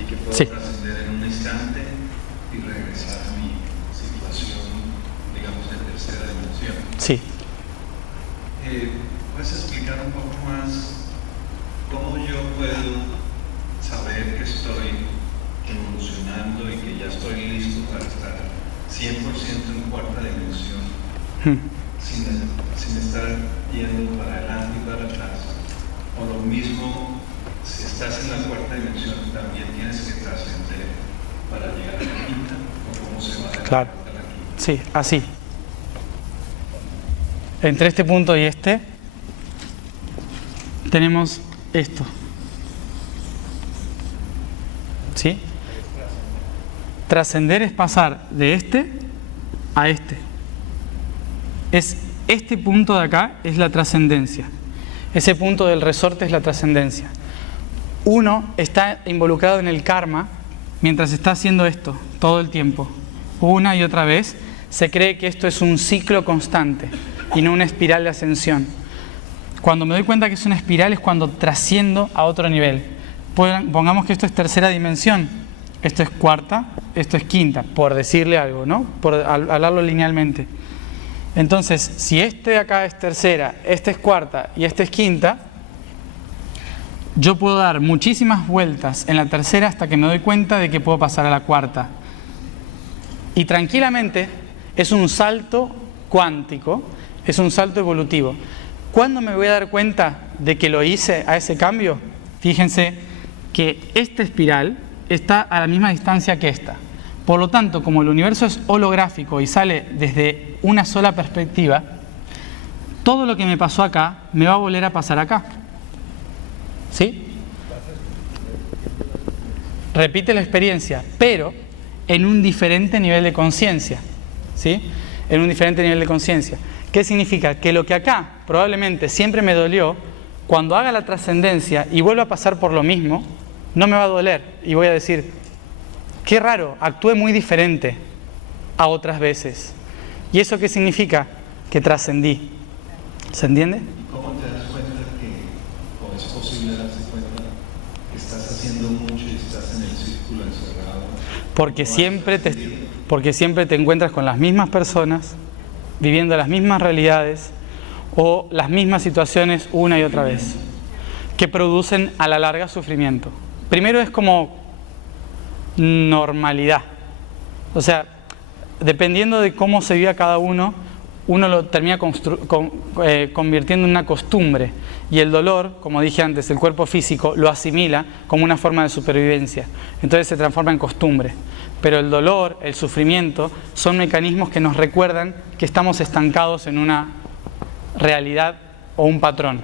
Y que puedo Sí. trascender en un instante y regresar a mi situación, digamos, de tercera dimensión. Sí. ¿Puedes explicar un poco más cómo yo puedo saber que estoy evolucionando y que ya estoy listo para estar 100% en cuarta dimensión, sin estar yendo para adelante y para atrás? O lo mismo, si estás en la cuarta dimensión, también tienes que trascender para llegar a la quinta, o cómo se va de la Claro. cuarta a la quinta. Sí, así. Entre este punto y este tenemos esto. ¿Sí? Trascender es pasar de este a este. Es este punto de acá es la trascendencia. Ese punto del resorte es la trascendencia. Uno está involucrado en el karma mientras está haciendo esto todo el tiempo. Una y otra vez se cree que esto es un ciclo constante y no una espiral de ascensión. Cuando me doy cuenta que es una espiral es cuando trasciendo a otro nivel. Pongamos que esto es tercera dimensión, esto es cuarta, esto es quinta, por decirle algo, ¿no? Por hablarlo linealmente. Entonces, si este de acá es tercera, este es cuarta y este es quinta, yo puedo dar muchísimas vueltas en la tercera hasta que me doy cuenta de que puedo pasar a la cuarta. Y tranquilamente es un salto cuántico, es un salto evolutivo. ¿Cuándo me voy a dar cuenta de que lo hice a ese cambio? Fíjense que esta espiral está a la misma distancia que esta. Por lo tanto, como el universo es holográfico y sale desde una sola perspectiva, todo lo que me pasó acá me va a volver a pasar acá. ¿Sí? Repite la experiencia, pero en un diferente nivel de conciencia. ¿Sí? En un diferente nivel de conciencia. ¿Qué significa? Que lo que acá probablemente siempre me dolió, cuando haga la trascendencia y vuelva a pasar por lo mismo, no me va a doler y voy a decir, qué raro, actué muy diferente a otras veces. ¿Y eso qué significa? Que trascendí. ¿Se entiende? ¿Cómo te das cuenta o es posible darse cuenta que estás haciendo mucho y estás en el círculo encerrado? Porque siempre te encuentras con las mismas personas, viviendo las mismas realidades o las mismas situaciones una y otra vez, que producen a la larga sufrimiento. Primero es como normalidad. O sea, dependiendo de cómo se viva cada uno, uno lo termina convirtiendo en una costumbre. Y el dolor, como dije antes, el cuerpo físico lo asimila como una forma de supervivencia. Entonces se transforma en costumbre. Pero el dolor, el sufrimiento, son mecanismos que nos recuerdan que estamos estancados en una realidad o un patrón.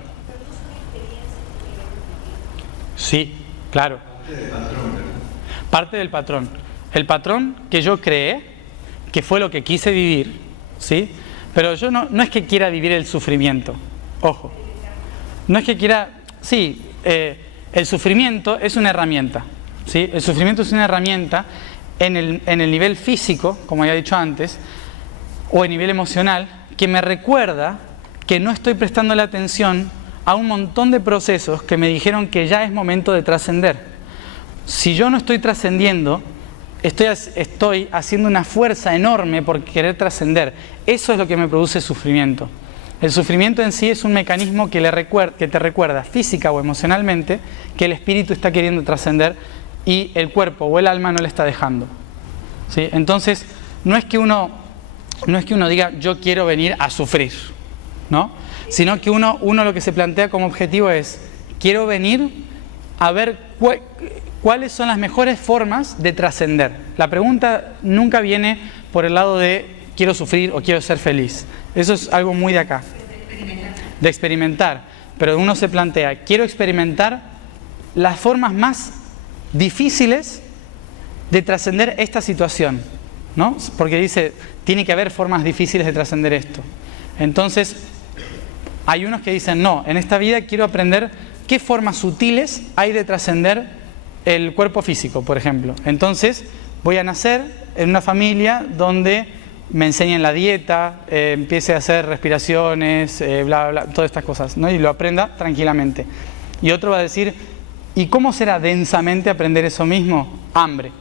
Sí, claro. Parte del patrón. El patrón que yo creé, que fue lo que quise vivir, ¿sí? Pero yo no es que quiera vivir el sufrimiento. Ojo. No es que quiera... Sí, el sufrimiento es una herramienta, ¿sí? El sufrimiento es una herramienta en el nivel físico, como ya he dicho antes, o en nivel emocional, que me recuerda que no estoy prestando la atención a un montón de procesos que me dijeron que ya es momento de trascender. Si yo no estoy trascendiendo, estoy haciendo una fuerza enorme por querer trascender. Eso es lo que me produce sufrimiento. El sufrimiento en sí es un mecanismo que te recuerda física o emocionalmente que el espíritu está queriendo trascender y el cuerpo o el alma no le está dejando. ¿Sí? Entonces, no es que uno diga yo quiero venir a sufrir, ¿no? Sino que uno lo que se plantea como objetivo es quiero venir a ver cuáles son las mejores formas de trascender. La pregunta nunca viene por el lado de quiero sufrir o quiero ser feliz. Eso es algo muy de acá, de experimentar. Pero uno se plantea, quiero experimentar las formas más difíciles de trascender esta situación, ¿no? Porque dice, tiene que haber formas difíciles de trascender esto. Entonces, hay unos que dicen, no, en esta vida quiero aprender qué formas sutiles hay de trascender el cuerpo físico, por ejemplo. Entonces, voy a nacer en una familia donde me enseñen la dieta, empiece a hacer respiraciones, bla, bla, todas estas cosas, ¿no? Y lo aprenda tranquilamente. Y otro va a decir, ¿Y cómo será densamente aprender eso mismo? Hambre,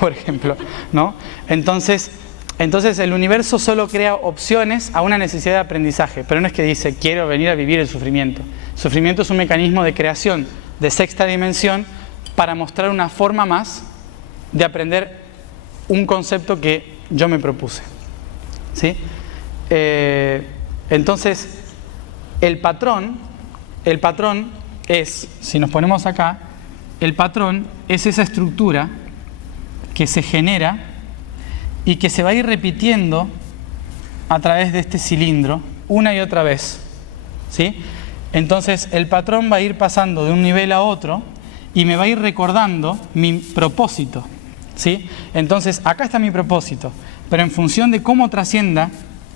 por ejemplo, ¿no? Entonces el universo solo crea opciones a una necesidad de aprendizaje, pero no es que dice, quiero venir a vivir el sufrimiento. El sufrimiento es un mecanismo de creación de sexta dimensión para mostrar una forma más de aprender un concepto que yo me propuse, ¿sí? Entonces, el patrón es, si nos ponemos acá, el patrón es esa estructura que se genera y que se va a ir repitiendo a través de este cilindro una y otra vez, ¿sí? Entonces el patrón va a ir pasando de un nivel a otro y me va a ir recordando mi propósito, ¿sí? Entonces acá está mi propósito, pero en función de cómo trascienda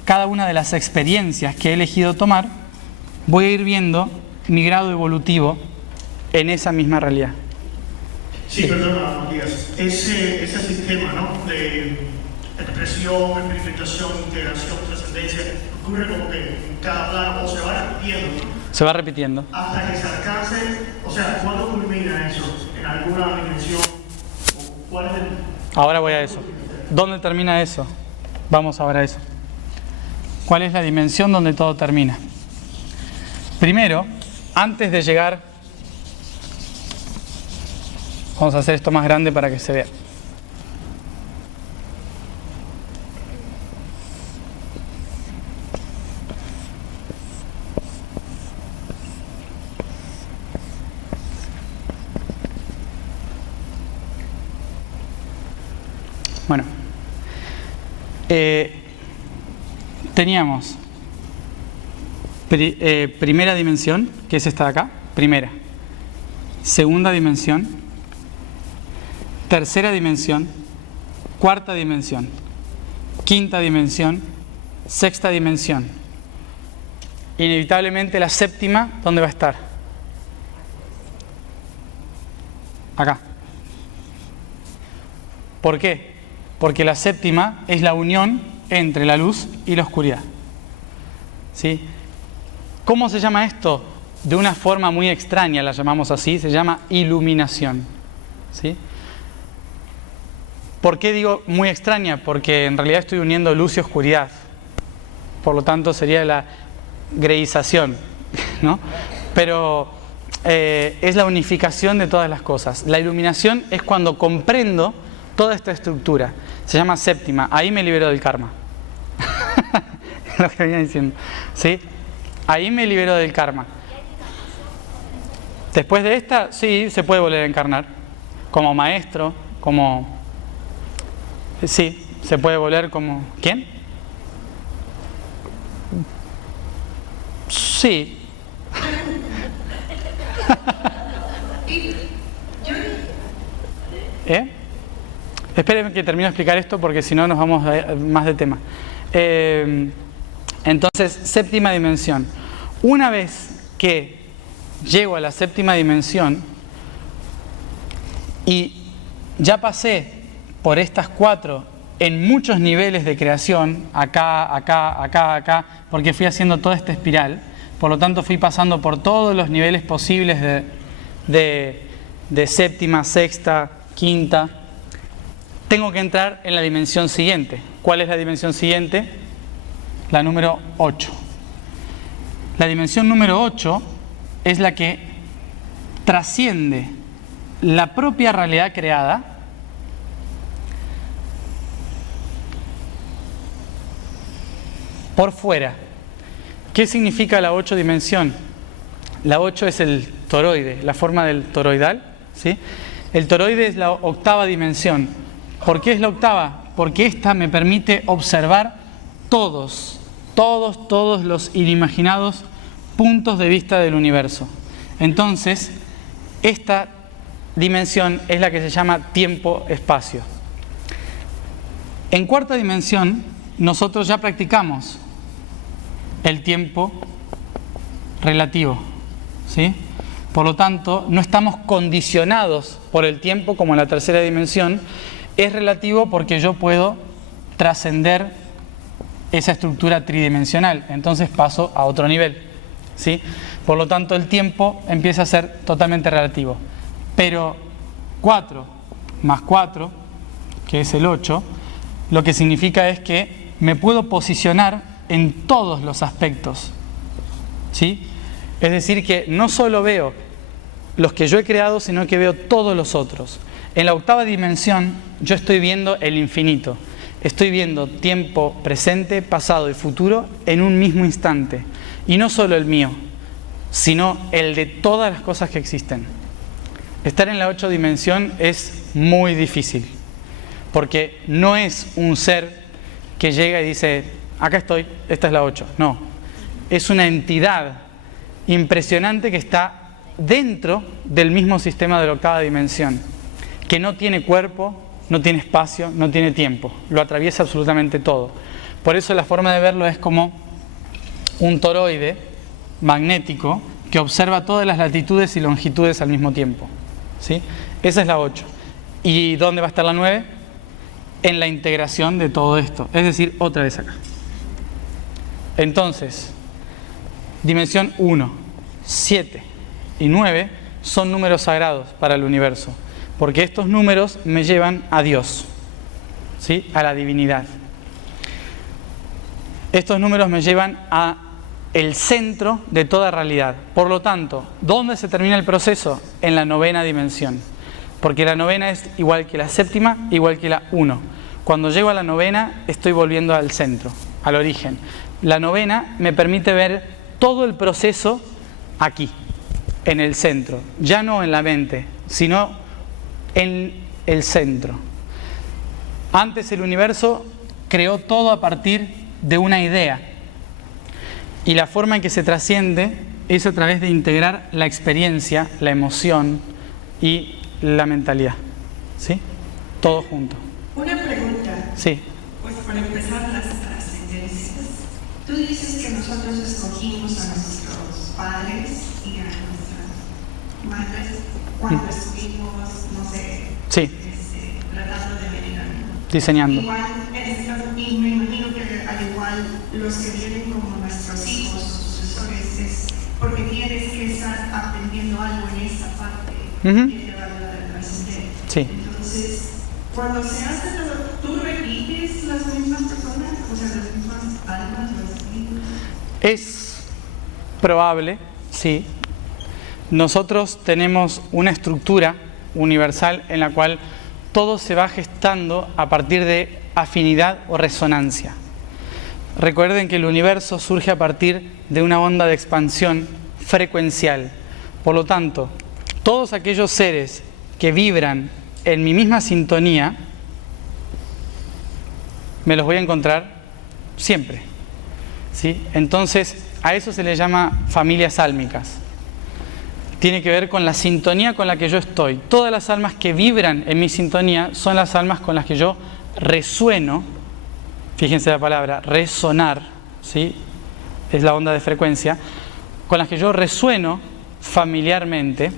cada una de las experiencias que he elegido tomar, voy a ir viendo mi grado evolutivo en esa misma realidad. Sí, perdona, Matías. Ese sistema, ¿no?, de expresión, experimentación, integración, trascendencia, ocurre como que en cada plano o se va repitiendo, ¿no? Se va repitiendo. Hasta que se alcance, o sea, ¿cuándo culmina eso? ¿En alguna dimensión? ¿Cuál es el...? Ahora voy a eso. ¿Dónde termina eso? Vamos ahora a eso. ¿Cuál es la dimensión donde todo termina? Primero, antes de llegar, vamos a hacer esto más grande para que se vea. Bueno, teníamos primera dimensión, que es esta de acá, primera. Segunda dimensión, tercera dimensión, cuarta dimensión, quinta dimensión, sexta dimensión. Inevitablemente la séptima, ¿dónde va a estar? Acá. ¿Por qué? Porque la séptima es la unión entre la luz y la oscuridad, ¿sí? ¿Cómo se llama esto? De una forma muy extraña la llamamos así, se llama iluminación, ¿sí? ¿Por qué digo muy extraña? Porque en realidad estoy uniendo luz y oscuridad, por lo tanto sería la greización, ¿no? Pero es la unificación de todas las cosas. La iluminación es cuando comprendo toda esta estructura, se llama séptima, ahí me libero del karma. Lo que venía diciendo, ¿sí? Ahí me libero del karma. Después de esta, sí, se puede volver a encarnar. Como maestro, como... Sí, se puede volver como... ¿Quién? Sí. Espérenme que termine de explicar esto porque si no nos vamos a más de tema. Entonces, séptima dimensión. Una vez que llego a la séptima dimensión y ya pasé por estas cuatro en muchos niveles de creación, acá, acá, acá, acá, porque fui haciendo toda esta espiral, por lo tanto fui pasando por todos los niveles posibles de séptima, sexta, quinta, tengo que entrar en la dimensión siguiente. ¿Cuál es la dimensión siguiente? La número 8. La dimensión número 8 es la que trasciende la propia realidad creada por fuera. ¿Qué significa la 8 dimensión? La 8 es el toroide, la forma del toroidal, ¿sí? El toroide es la octava dimensión. ¿Por qué es la octava? Porque esta me permite observar todos los inimaginados puntos de vista del universo. Entonces, esta dimensión es la que se llama tiempo-espacio. En cuarta dimensión, nosotros ya practicamos el tiempo relativo, ¿sí? Por lo tanto, no estamos condicionados por el tiempo como en la tercera dimensión. Es relativo porque yo puedo trascender esa estructura tridimensional. Entonces paso a otro nivel, ¿sí? Por lo tanto, el tiempo empieza a ser totalmente relativo. Pero 4 más 4, que es el 8, lo que significa es que me puedo posicionar en todos los aspectos, ¿sí? Es decir, que no solo veo los que yo he creado, sino que veo todos los otros. En la octava dimensión yo estoy viendo el infinito. Estoy viendo tiempo presente, pasado y futuro en un mismo instante. Y no solo el mío, sino el de todas las cosas que existen. Estar en la 8 dimensión es muy difícil, porque no es un ser que llega y dice, acá estoy, esta es la 8. No, es una entidad impresionante que está dentro del mismo sistema de la octava dimensión, que no tiene cuerpo, no tiene espacio, no tiene tiempo, lo atraviesa absolutamente todo. Por eso la forma de verlo es como un toroide magnético que observa todas las latitudes y longitudes al mismo tiempo, ¿sí? Esa es la 8. ¿Y dónde va a estar la 9? En la integración de todo esto, es decir, otra vez acá. Entonces, dimensión 1, 7 y 9 son números sagrados para el universo, porque estos números me llevan a Dios, ¿sí? A la divinidad. Estos números me llevan a el centro de toda realidad. Por lo tanto, ¿dónde se termina el proceso? En la 9ª dimensión. Porque la 9ª es igual que la 7ª, igual que la 1. Cuando llego a la 9ª, estoy volviendo al centro, al origen. La 9ª me permite ver todo el proceso aquí, en el centro. Ya no en la mente, sino en el centro. Antes el universo creó todo a partir de una idea. Y la forma en que se trasciende es a través de integrar la experiencia, la emoción y la mentalidad, ¿sí? Todo junto. Una pregunta. Sí. Pues para empezar, las trascendencias. Tú dices que nosotros escogimos a nuestros padres y a nuestras madres cuando estuvimos, no sé, Sí. tratando de venir a... Diseñando. Igual, y me imagino que al igual los que vienen como nuestros hijos o sucesores es porque tienes que estar aprendiendo algo en esa parte que te va a ayudar a trascender. Sí. Entonces, cuando se hace todo, ¿tú repites las mismas personas? O sea, las mismas almas o espíritus. Es probable, sí. Nosotros tenemos una estructura universal en la cual todo se va gestando a partir de afinidad o resonancia. Recuerden que el universo surge a partir de una onda de expansión frecuencial. Por lo tanto, todos aquellos seres que vibran en mi misma sintonía, me los voy a encontrar siempre, ¿sí? Entonces, a eso se le llama familias sálmicas. Tiene que ver con la sintonía con la que yo estoy. Todas las almas que vibran en mi sintonía son las almas con las que yo resueno. Fíjense la palabra, resonar, ¿sí? Es la onda de frecuencia, con las que yo resueno familiarmente,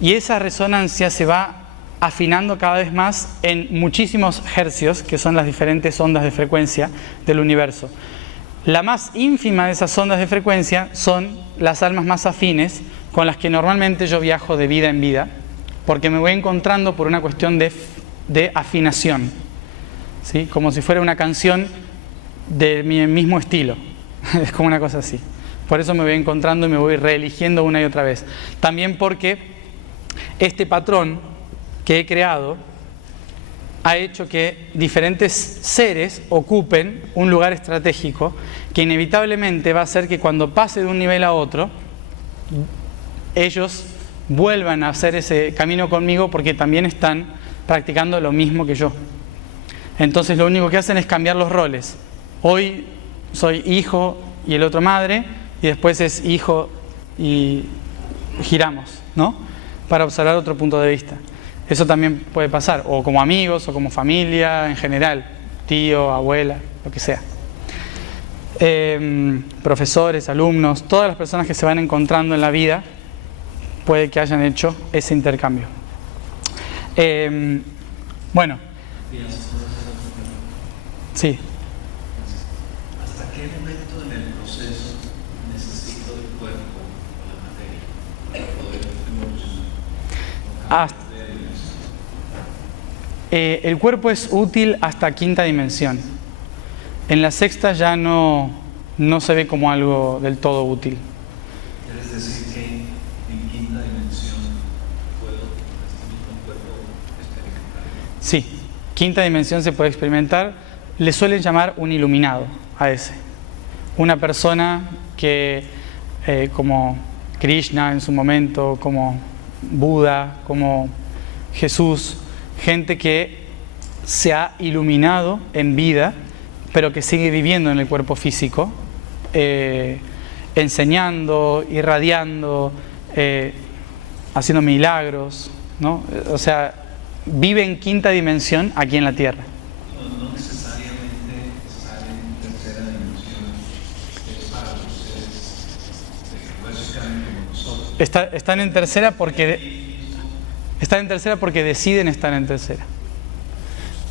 y esa resonancia se va afinando cada vez más en muchísimos hercios, que son las diferentes ondas de frecuencia del universo. La más ínfima de esas ondas de frecuencia son las almas más afines, con las que normalmente yo viajo de vida en vida, porque me voy encontrando por una cuestión de afinación, ¿sí? Como si fuera una canción de mi mismo estilo. Es como una cosa así. Por eso me voy encontrando y me voy reeligiendo una y otra vez. También porque este patrón que he creado ha hecho que diferentes seres ocupen un lugar estratégico que inevitablemente va a hacer que cuando pase de un nivel a otro, ellos vuelvan a hacer ese camino conmigo porque también están practicando lo mismo que yo. Entonces lo único que hacen es cambiar los roles. Hoy soy hijo y el otro madre, y después es hijo y giramos, ¿no? Para observar otro punto de vista. Eso también puede pasar, o como amigos, o como familia en general, tío, abuela, lo que sea. Profesores, alumnos, todas las personas que se van encontrando en la vida, puede que hayan hecho ese intercambio. Bueno. Sí. ¿Hasta qué momento en el proceso necesito el cuerpo o la materia para poder evolucionar? El cuerpo es útil hasta quinta dimensión. En la sexta ya no se ve como algo del todo útil. ¿Quieres decir que en quinta dimensión puedo este mismo cuerpo experimentar? Sí, quinta dimensión se puede experimentar. Le suelen llamar un iluminado a ese. Una persona que, como Krishna en su momento, como Buda, como Jesús, gente que se ha iluminado en vida, pero que sigue viviendo en el cuerpo físico, enseñando, irradiando, haciendo milagros, ¿no? O sea, vive en quinta dimensión aquí en la Tierra. No necesariamente estar en tercera dimensión es para los seres de hueso y carne como nosotros. Están en tercera porque deciden estar en tercera.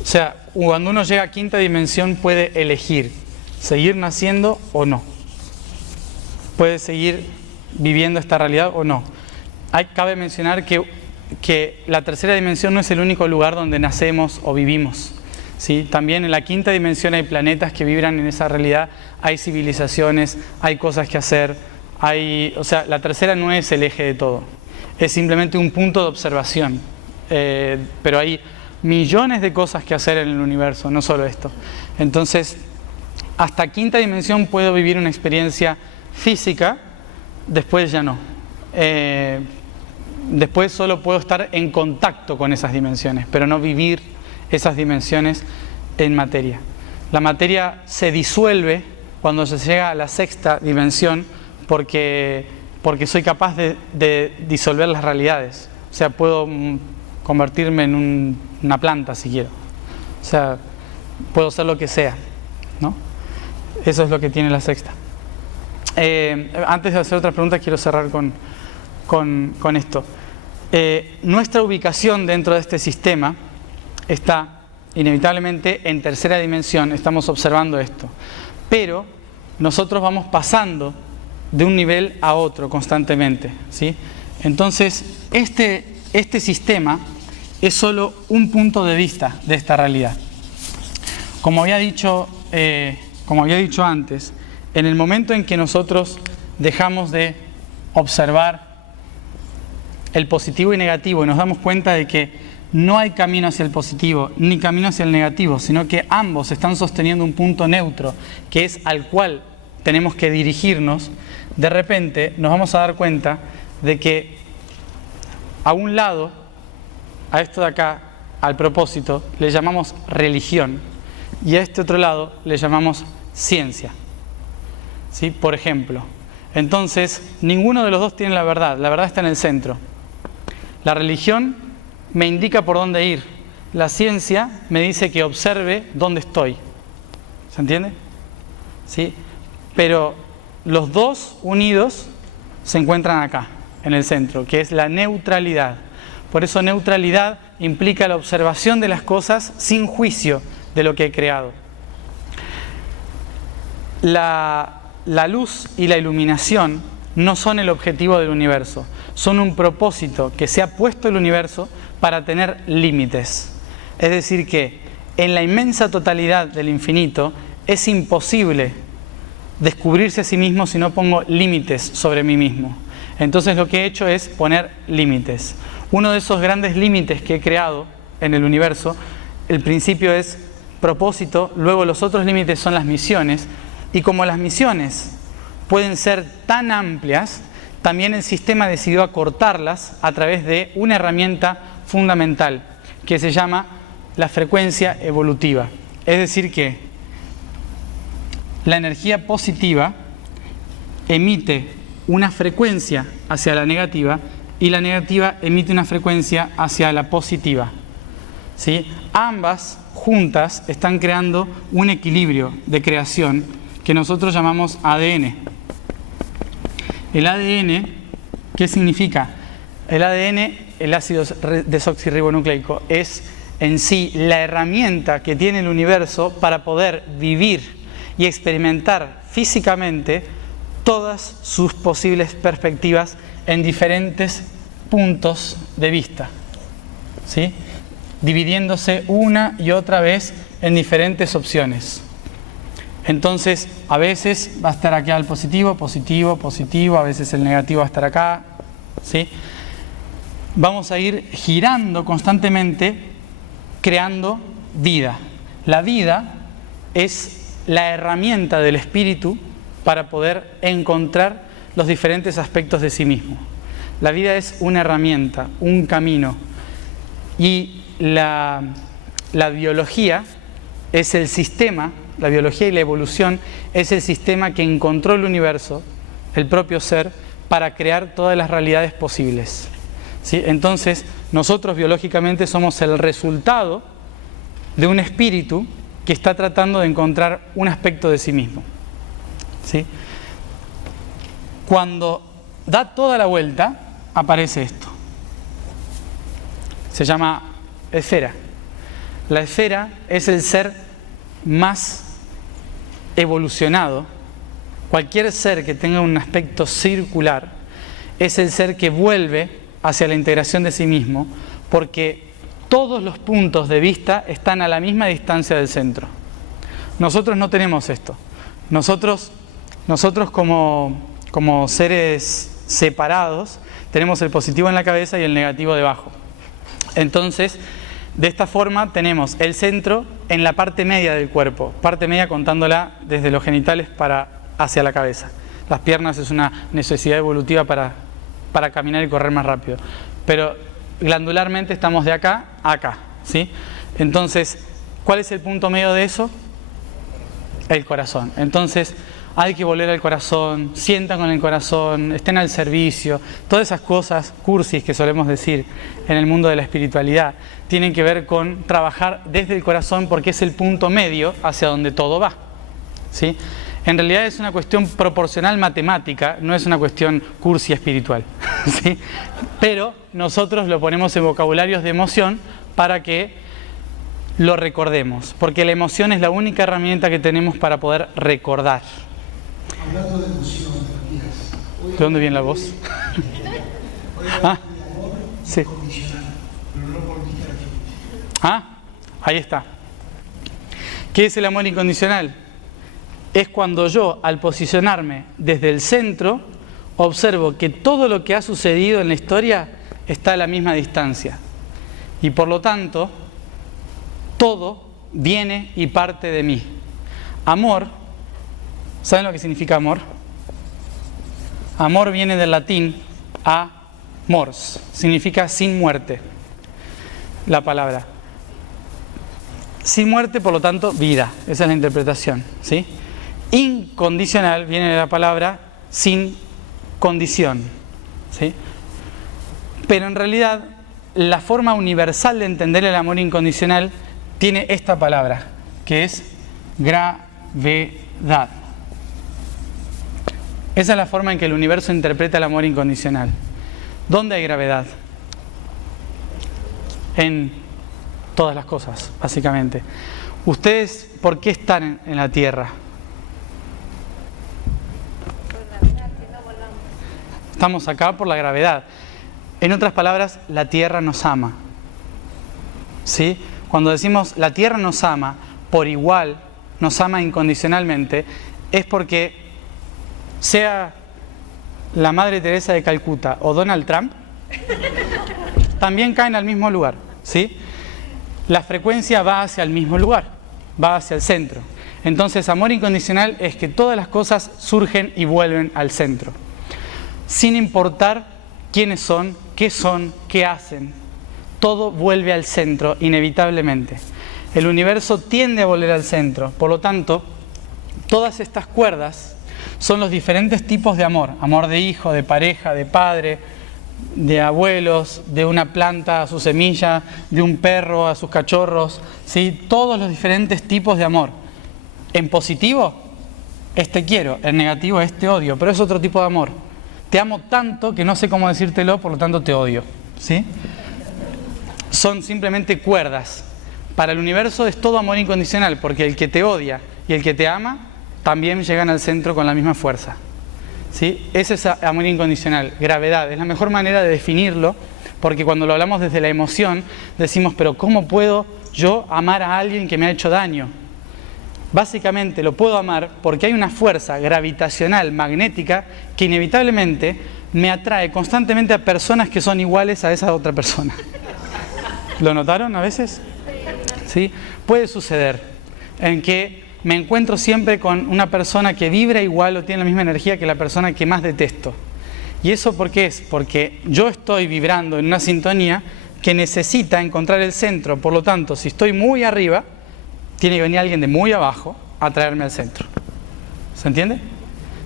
O sea, cuando uno llega a quinta dimensión puede elegir seguir naciendo o no. Puede seguir viviendo esta realidad o no. Cabe mencionar que la tercera dimensión no es el único lugar donde nacemos o vivimos, ¿sí? También en la quinta dimensión hay planetas que vibran en esa realidad, hay civilizaciones, hay cosas que hacer, o sea, la tercera no es el eje de todo, es simplemente un punto de observación, pero hay millones de cosas que hacer en el universo, no solo esto. Entonces, hasta quinta dimensión puedo vivir una experiencia física, después ya no. Después solo puedo estar en contacto con esas dimensiones, pero no vivir esas dimensiones en materia. La materia se disuelve cuando se llega a la sexta dimensión porque soy capaz de disolver las realidades. O sea, puedo convertirme en una planta si quiero. O sea, puedo ser lo que sea, ¿no? Eso es lo que tiene la sexta. Antes de hacer otra pregunta, quiero cerrar con esto. Nuestra ubicación dentro de este sistema está inevitablemente en tercera dimensión, estamos observando esto. Pero nosotros vamos pasando de un nivel a otro constantemente, ¿sí? Entonces, este sistema es solo un punto de vista de esta realidad. Como había dicho antes, en el momento en que nosotros dejamos de observar el positivo y negativo y nos damos cuenta de que no hay camino hacia el positivo ni camino hacia el negativo, sino que ambos están sosteniendo un punto neutro que es al cual tenemos que dirigirnos, de repente nos vamos a dar cuenta de que a un lado, a esto de acá, al propósito, le llamamos religión y a este otro lado le llamamos ciencia, ¿sí? Por ejemplo. Entonces, ninguno de los dos tiene la verdad está en el centro. La religión me indica por dónde ir, la ciencia me dice que observe dónde estoy. ¿Se entiende? ¿Sí? Pero los dos unidos se encuentran acá, en el centro, que es la neutralidad. Por eso neutralidad implica la observación de las cosas sin juicio de lo que he creado. La luz y la iluminación no son el objetivo del universo, son un propósito que se ha puesto el universo para tener límites. Es decir que en la inmensa totalidad del infinito es imposible descubrirse a sí mismo si no pongo límites sobre mí mismo. Entonces lo que he hecho es poner límites. Uno de esos grandes límites que he creado en el universo, el principio es propósito, luego los otros límites son las misiones, y como las misiones pueden ser tan amplias, también el sistema decidió acortarlas a través de una herramienta fundamental que se llama la frecuencia evolutiva. Es decir que la energía positiva emite una frecuencia hacia la negativa y la negativa emite una frecuencia hacia la positiva, ¿sí? Ambas juntas están creando un equilibrio de creación que nosotros llamamos ADN. El ADN, ¿qué significa? El ADN, el ácido desoxirribonucleico, es en sí la herramienta que tiene el universo para poder vivir y experimentar físicamente todas sus posibles perspectivas en diferentes puntos de vista. ¿sí? Dividiéndose una y otra vez en diferentes opciones. Entonces, a veces va a estar acá el positivo, positivo, positivo, a veces el negativo va a estar acá, ¿sí? Vamos a ir girando constantemente, creando vida. La vida es la herramienta del espíritu para poder encontrar los diferentes aspectos de sí mismo. La vida es una herramienta, un camino. Y la biología es el sistema, la biología y la evolución es el sistema que encontró el universo, el propio ser, para crear todas las realidades posibles. ¿Sí? Entonces, nosotros biológicamente somos el resultado de un espíritu que está tratando de encontrar un aspecto de sí mismo. ¿Sí? Cuando da toda la vuelta, aparece esto. Se llama esfera. La esfera es el ser más evolucionado. Cualquier ser que tenga un aspecto circular es el ser que vuelve hacia la integración de sí mismo, porque todos los puntos de vista están a la misma distancia del centro. Nosotros no tenemos esto. Nosotros como seres separados tenemos el positivo en la cabeza y el negativo debajo. Entonces, de esta forma tenemos el centro en la parte media del cuerpo, parte media contándola desde los genitales hacia la cabeza. Las piernas es una necesidad evolutiva para caminar y correr más rápido. Pero glandularmente estamos de acá a acá, ¿sí? Entonces, ¿cuál es el punto medio de eso? El corazón. Entonces, hay que volver al corazón, sientan con el corazón, estén al servicio. Todas esas cosas cursis que solemos decir en el mundo de la espiritualidad tienen que ver con trabajar desde el corazón, porque es el punto medio hacia donde todo va, ¿sí? En realidad es una cuestión proporcional matemática, no es una cuestión cursi espiritual, ¿sí? Pero nosotros lo ponemos en vocabularios de emoción para que lo recordemos, porque la emoción es la única herramienta que tenemos para poder recordar. Hablando de emoción, ¿de dónde viene la voz? Ah, sí. Ahí está. ¿Qué es el amor incondicional? Es cuando yo, al posicionarme desde el centro, observo que todo lo que ha sucedido en la historia está a la misma distancia. Y por lo tanto, todo viene y parte de mí. Amor, ¿saben lo que significa amor? Amor viene del latín amors, significa sin muerte, la palabra. Sin muerte, por lo tanto, vida. Esa es la interpretación, ¿sí? Incondicional viene de la palabra sin condición, ¿sí? Pero en realidad, la forma universal de entender el amor incondicional tiene esta palabra, que es gravedad. Esa es la forma en que el universo interpreta el amor incondicional. ¿Dónde hay gravedad? En todas las cosas, básicamente. ¿Ustedes por qué están en la Tierra? Estamos acá por la gravedad. En otras palabras, la Tierra nos ama, ¿sí? Cuando decimos la Tierra nos ama por igual, nos ama incondicionalmente, es porque sea la Madre Teresa de Calcuta o Donald Trump, también caen al mismo lugar, ¿sí? La frecuencia va hacia el mismo lugar, va hacia el centro. Entonces, amor incondicional es que todas las cosas surgen y vuelven al centro, sin importar quiénes son, qué hacen. Todo vuelve al centro, inevitablemente. El universo tiende a volver al centro. Por lo tanto, todas estas cuerdas son los diferentes tipos de amor. Amor de hijo, de pareja, de padre, de abuelos, de una planta a su semilla, de un perro a sus cachorros, ¿sí? Todos los diferentes tipos de amor. En positivo, te quiero. En negativo, te odio. Pero es otro tipo de amor. Te amo tanto que no sé cómo decírtelo, por lo tanto te odio, ¿sí? Son simplemente cuerdas. Para el universo es todo amor incondicional, porque el que te odia y el que te ama también llegan al centro con la misma fuerza, ¿sí? Ese es amor incondicional, gravedad. Es la mejor manera de definirlo, Porque cuando lo hablamos desde la emoción, decimos, pero ¿cómo puedo yo amar a alguien que me ha hecho daño? Básicamente lo puedo amar porque hay una fuerza gravitacional, magnética, que inevitablemente me atrae constantemente a personas que son iguales a esa otra persona. ¿Lo notaron a veces? ¿Sí? Puede suceder en que me encuentro siempre con una persona que vibra igual o tiene la misma energía que la persona que más detesto. ¿Y eso por qué es? Porque yo estoy vibrando en una sintonía que necesita encontrar el centro. Por lo tanto, si estoy muy arriba, tiene que venir alguien de muy abajo a traerme al centro. ¿Se entiende?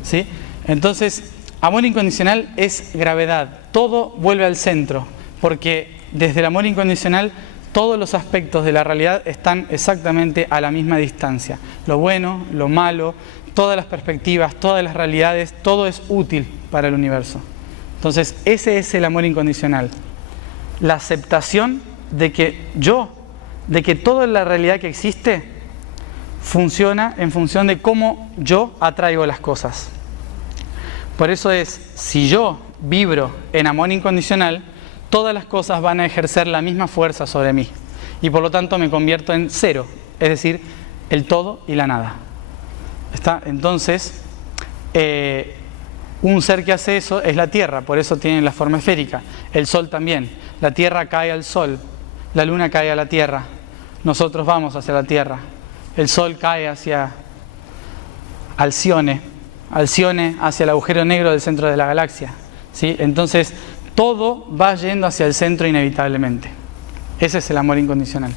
¿Sí? Entonces, amor incondicional es gravedad. Todo vuelve al centro, porque desde el amor incondicional todos los aspectos de la realidad están exactamente a la misma distancia. Lo bueno, lo malo, todas las perspectivas, todas las realidades, todo es útil para el universo. Entonces, ese es el amor incondicional. La aceptación de que toda la realidad que existe funciona en función de cómo yo atraigo las cosas. Por eso si yo vibro en amor incondicional, todas las cosas van a ejercer la misma fuerza sobre mí. Y por lo tanto me convierto en cero, es decir, el todo y la nada. ¿Está? Entonces, un ser que hace eso es la Tierra, por eso tiene la forma esférica. El Sol también. La Tierra cae al Sol, la Luna cae a la Tierra. Nosotros vamos hacia la Tierra. El Sol cae hacia Alcione hacia el agujero negro del centro de la galaxia. ¿Sí? Entonces, todo va yendo hacia el centro inevitablemente. Ese es el amor incondicional.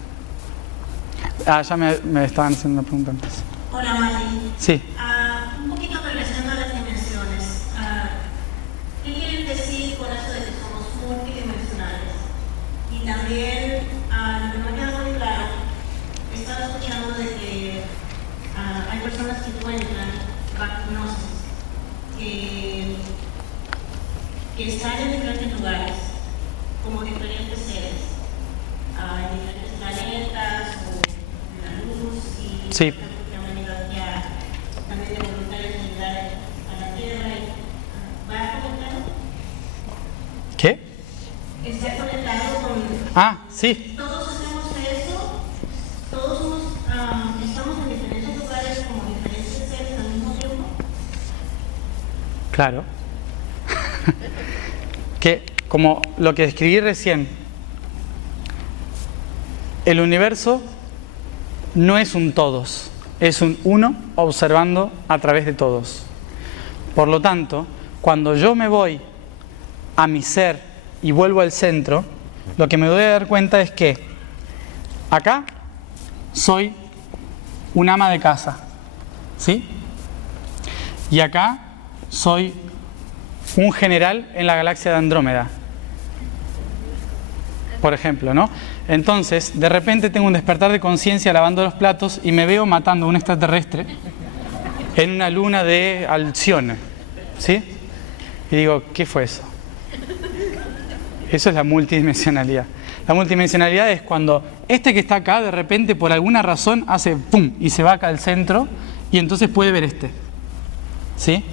Ya me estaban haciendo una pregunta antes. Hola, Mari. Sí. Un poquito regresando a las dimensiones. ¿Qué quieren decir con eso de que somos multidimensionales? Y también, lo que me ha quedado muy claro, he estado escuchando de que hay personas que encuentran hipnosis, que están en diferentes lugares, como diferentes seres, en diferentes planetas o en la luz, y sí. que han venido aquí también de voluntarios a ayudar a la Tierra. ¿Va conectado? ¿Qué? Está conectado con... Sí. Todos hacemos eso, todos estamos en diferentes lugares como diferentes seres al mismo tiempo. Claro. Que, como lo que describí recién, el universo no es un todos, es un uno observando a través de todos. Por lo tanto, cuando yo me voy a mi ser y vuelvo al centro, lo que me doy a dar cuenta es que acá soy un ama de casa, ¿sí? Y acá soy un general en la galaxia de Andrómeda, por ejemplo, ¿no? Entonces, de repente tengo un despertar de conciencia lavando los platos y me veo matando a un extraterrestre en una luna de Alcione, ¿sí? Y digo, ¿qué fue eso? Eso es la multidimensionalidad. La multidimensionalidad es cuando este que está acá, de repente, por alguna razón, hace ¡pum! Y se va acá al centro y entonces puede ver este, ¿sí?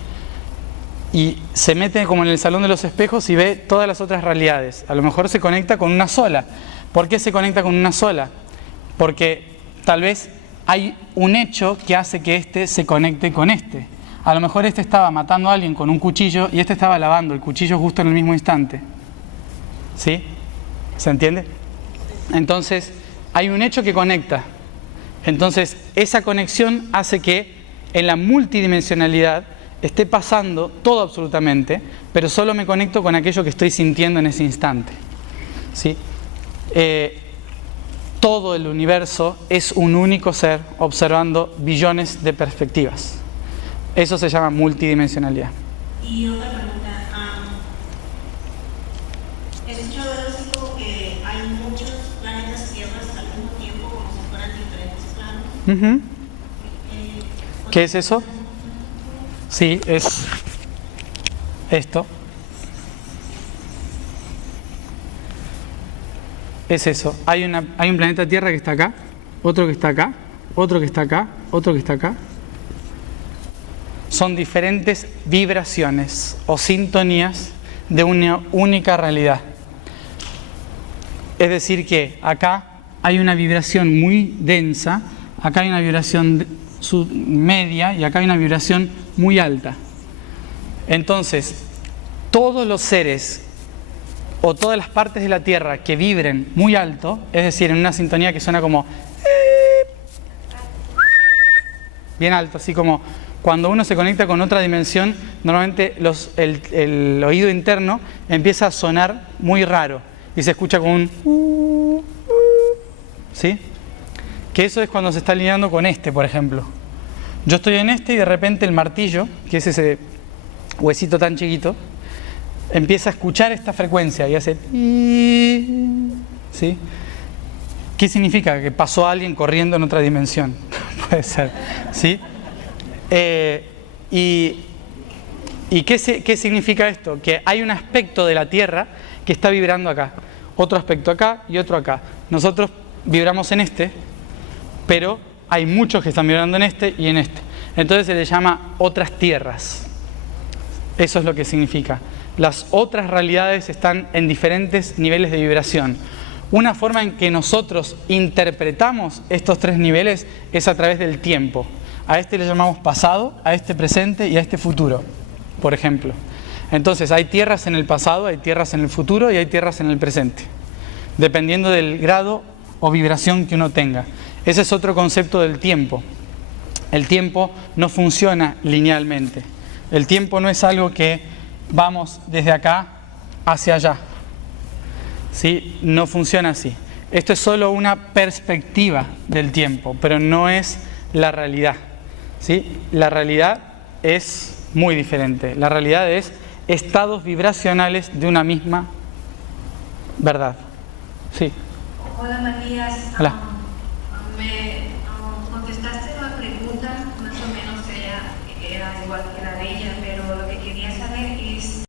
Y se mete como en el salón de los espejos y ve todas las otras realidades. A lo mejor se conecta con una sola. ¿Por qué se conecta con una sola? Porque tal vez hay un hecho que hace que este se conecte con este. A lo mejor este estaba matando a alguien con un cuchillo y este estaba lavando el cuchillo justo en el mismo instante. ¿Sí? ¿Se entiende? Entonces, hay un hecho que conecta. Entonces, esa conexión hace que en la multidimensionalidad esté pasando todo absolutamente, pero solo me conecto con aquello que estoy sintiendo en ese instante. ¿Sí? Todo el universo es un único ser observando billones de perspectivas. Eso se llama multidimensionalidad. Y otra pregunta, he escuchado algo así como que hay muchos planetas tierras al mismo tiempo, como si fueran diferentes planos. ¿Qué es eso? Sí, es esto. Es eso. Hay un planeta Tierra que está acá, otro que está acá, otro que está acá, otro que está acá. Son diferentes vibraciones o sintonías de una única realidad. Es decir que acá hay una vibración muy densa, acá hay una vibración media y acá hay una vibración muy alta. Entonces, todos los seres o todas las partes de la Tierra que vibren muy alto, es decir, en una sintonía que suena como bien alto, así como cuando uno se conecta con otra dimensión, normalmente el oído interno empieza a sonar muy raro y se escucha como un ¿sí? Que eso es cuando se está alineando con este, por ejemplo. Yo estoy en este y de repente el martillo, que es ese huesito tan chiquito, empieza a escuchar esta frecuencia y hace ¿sí? ¿Qué significa? Que pasó alguien corriendo en otra dimensión. Puede ser, ¿sí? ¿Y qué significa esto? Que hay un aspecto de la Tierra que está vibrando acá, otro aspecto acá y otro acá. Nosotros vibramos en este, pero hay muchos que están vibrando en este y en este. Entonces se le llama otras tierras. Eso es lo que significa. Las otras realidades están en diferentes niveles de vibración. Una forma en que nosotros interpretamos estos tres niveles es a través del tiempo. A este le llamamos pasado, a este presente y a este futuro, por ejemplo. Entonces hay tierras en el pasado, hay tierras en el futuro y hay tierras en el presente, dependiendo del grado o vibración que uno tenga. Ese es otro concepto del tiempo. El tiempo no funciona linealmente. El tiempo no es algo que vamos desde acá hacia allá. ¿Sí? No funciona así. Esto es solo una perspectiva del tiempo, pero no es la realidad. ¿Sí? La realidad es muy diferente. La realidad es estados vibracionales de una misma verdad. Sí. Hola Matías. Hola. Me contestaste una pregunta, más o menos era igual que la de ella, pero lo que quería saber es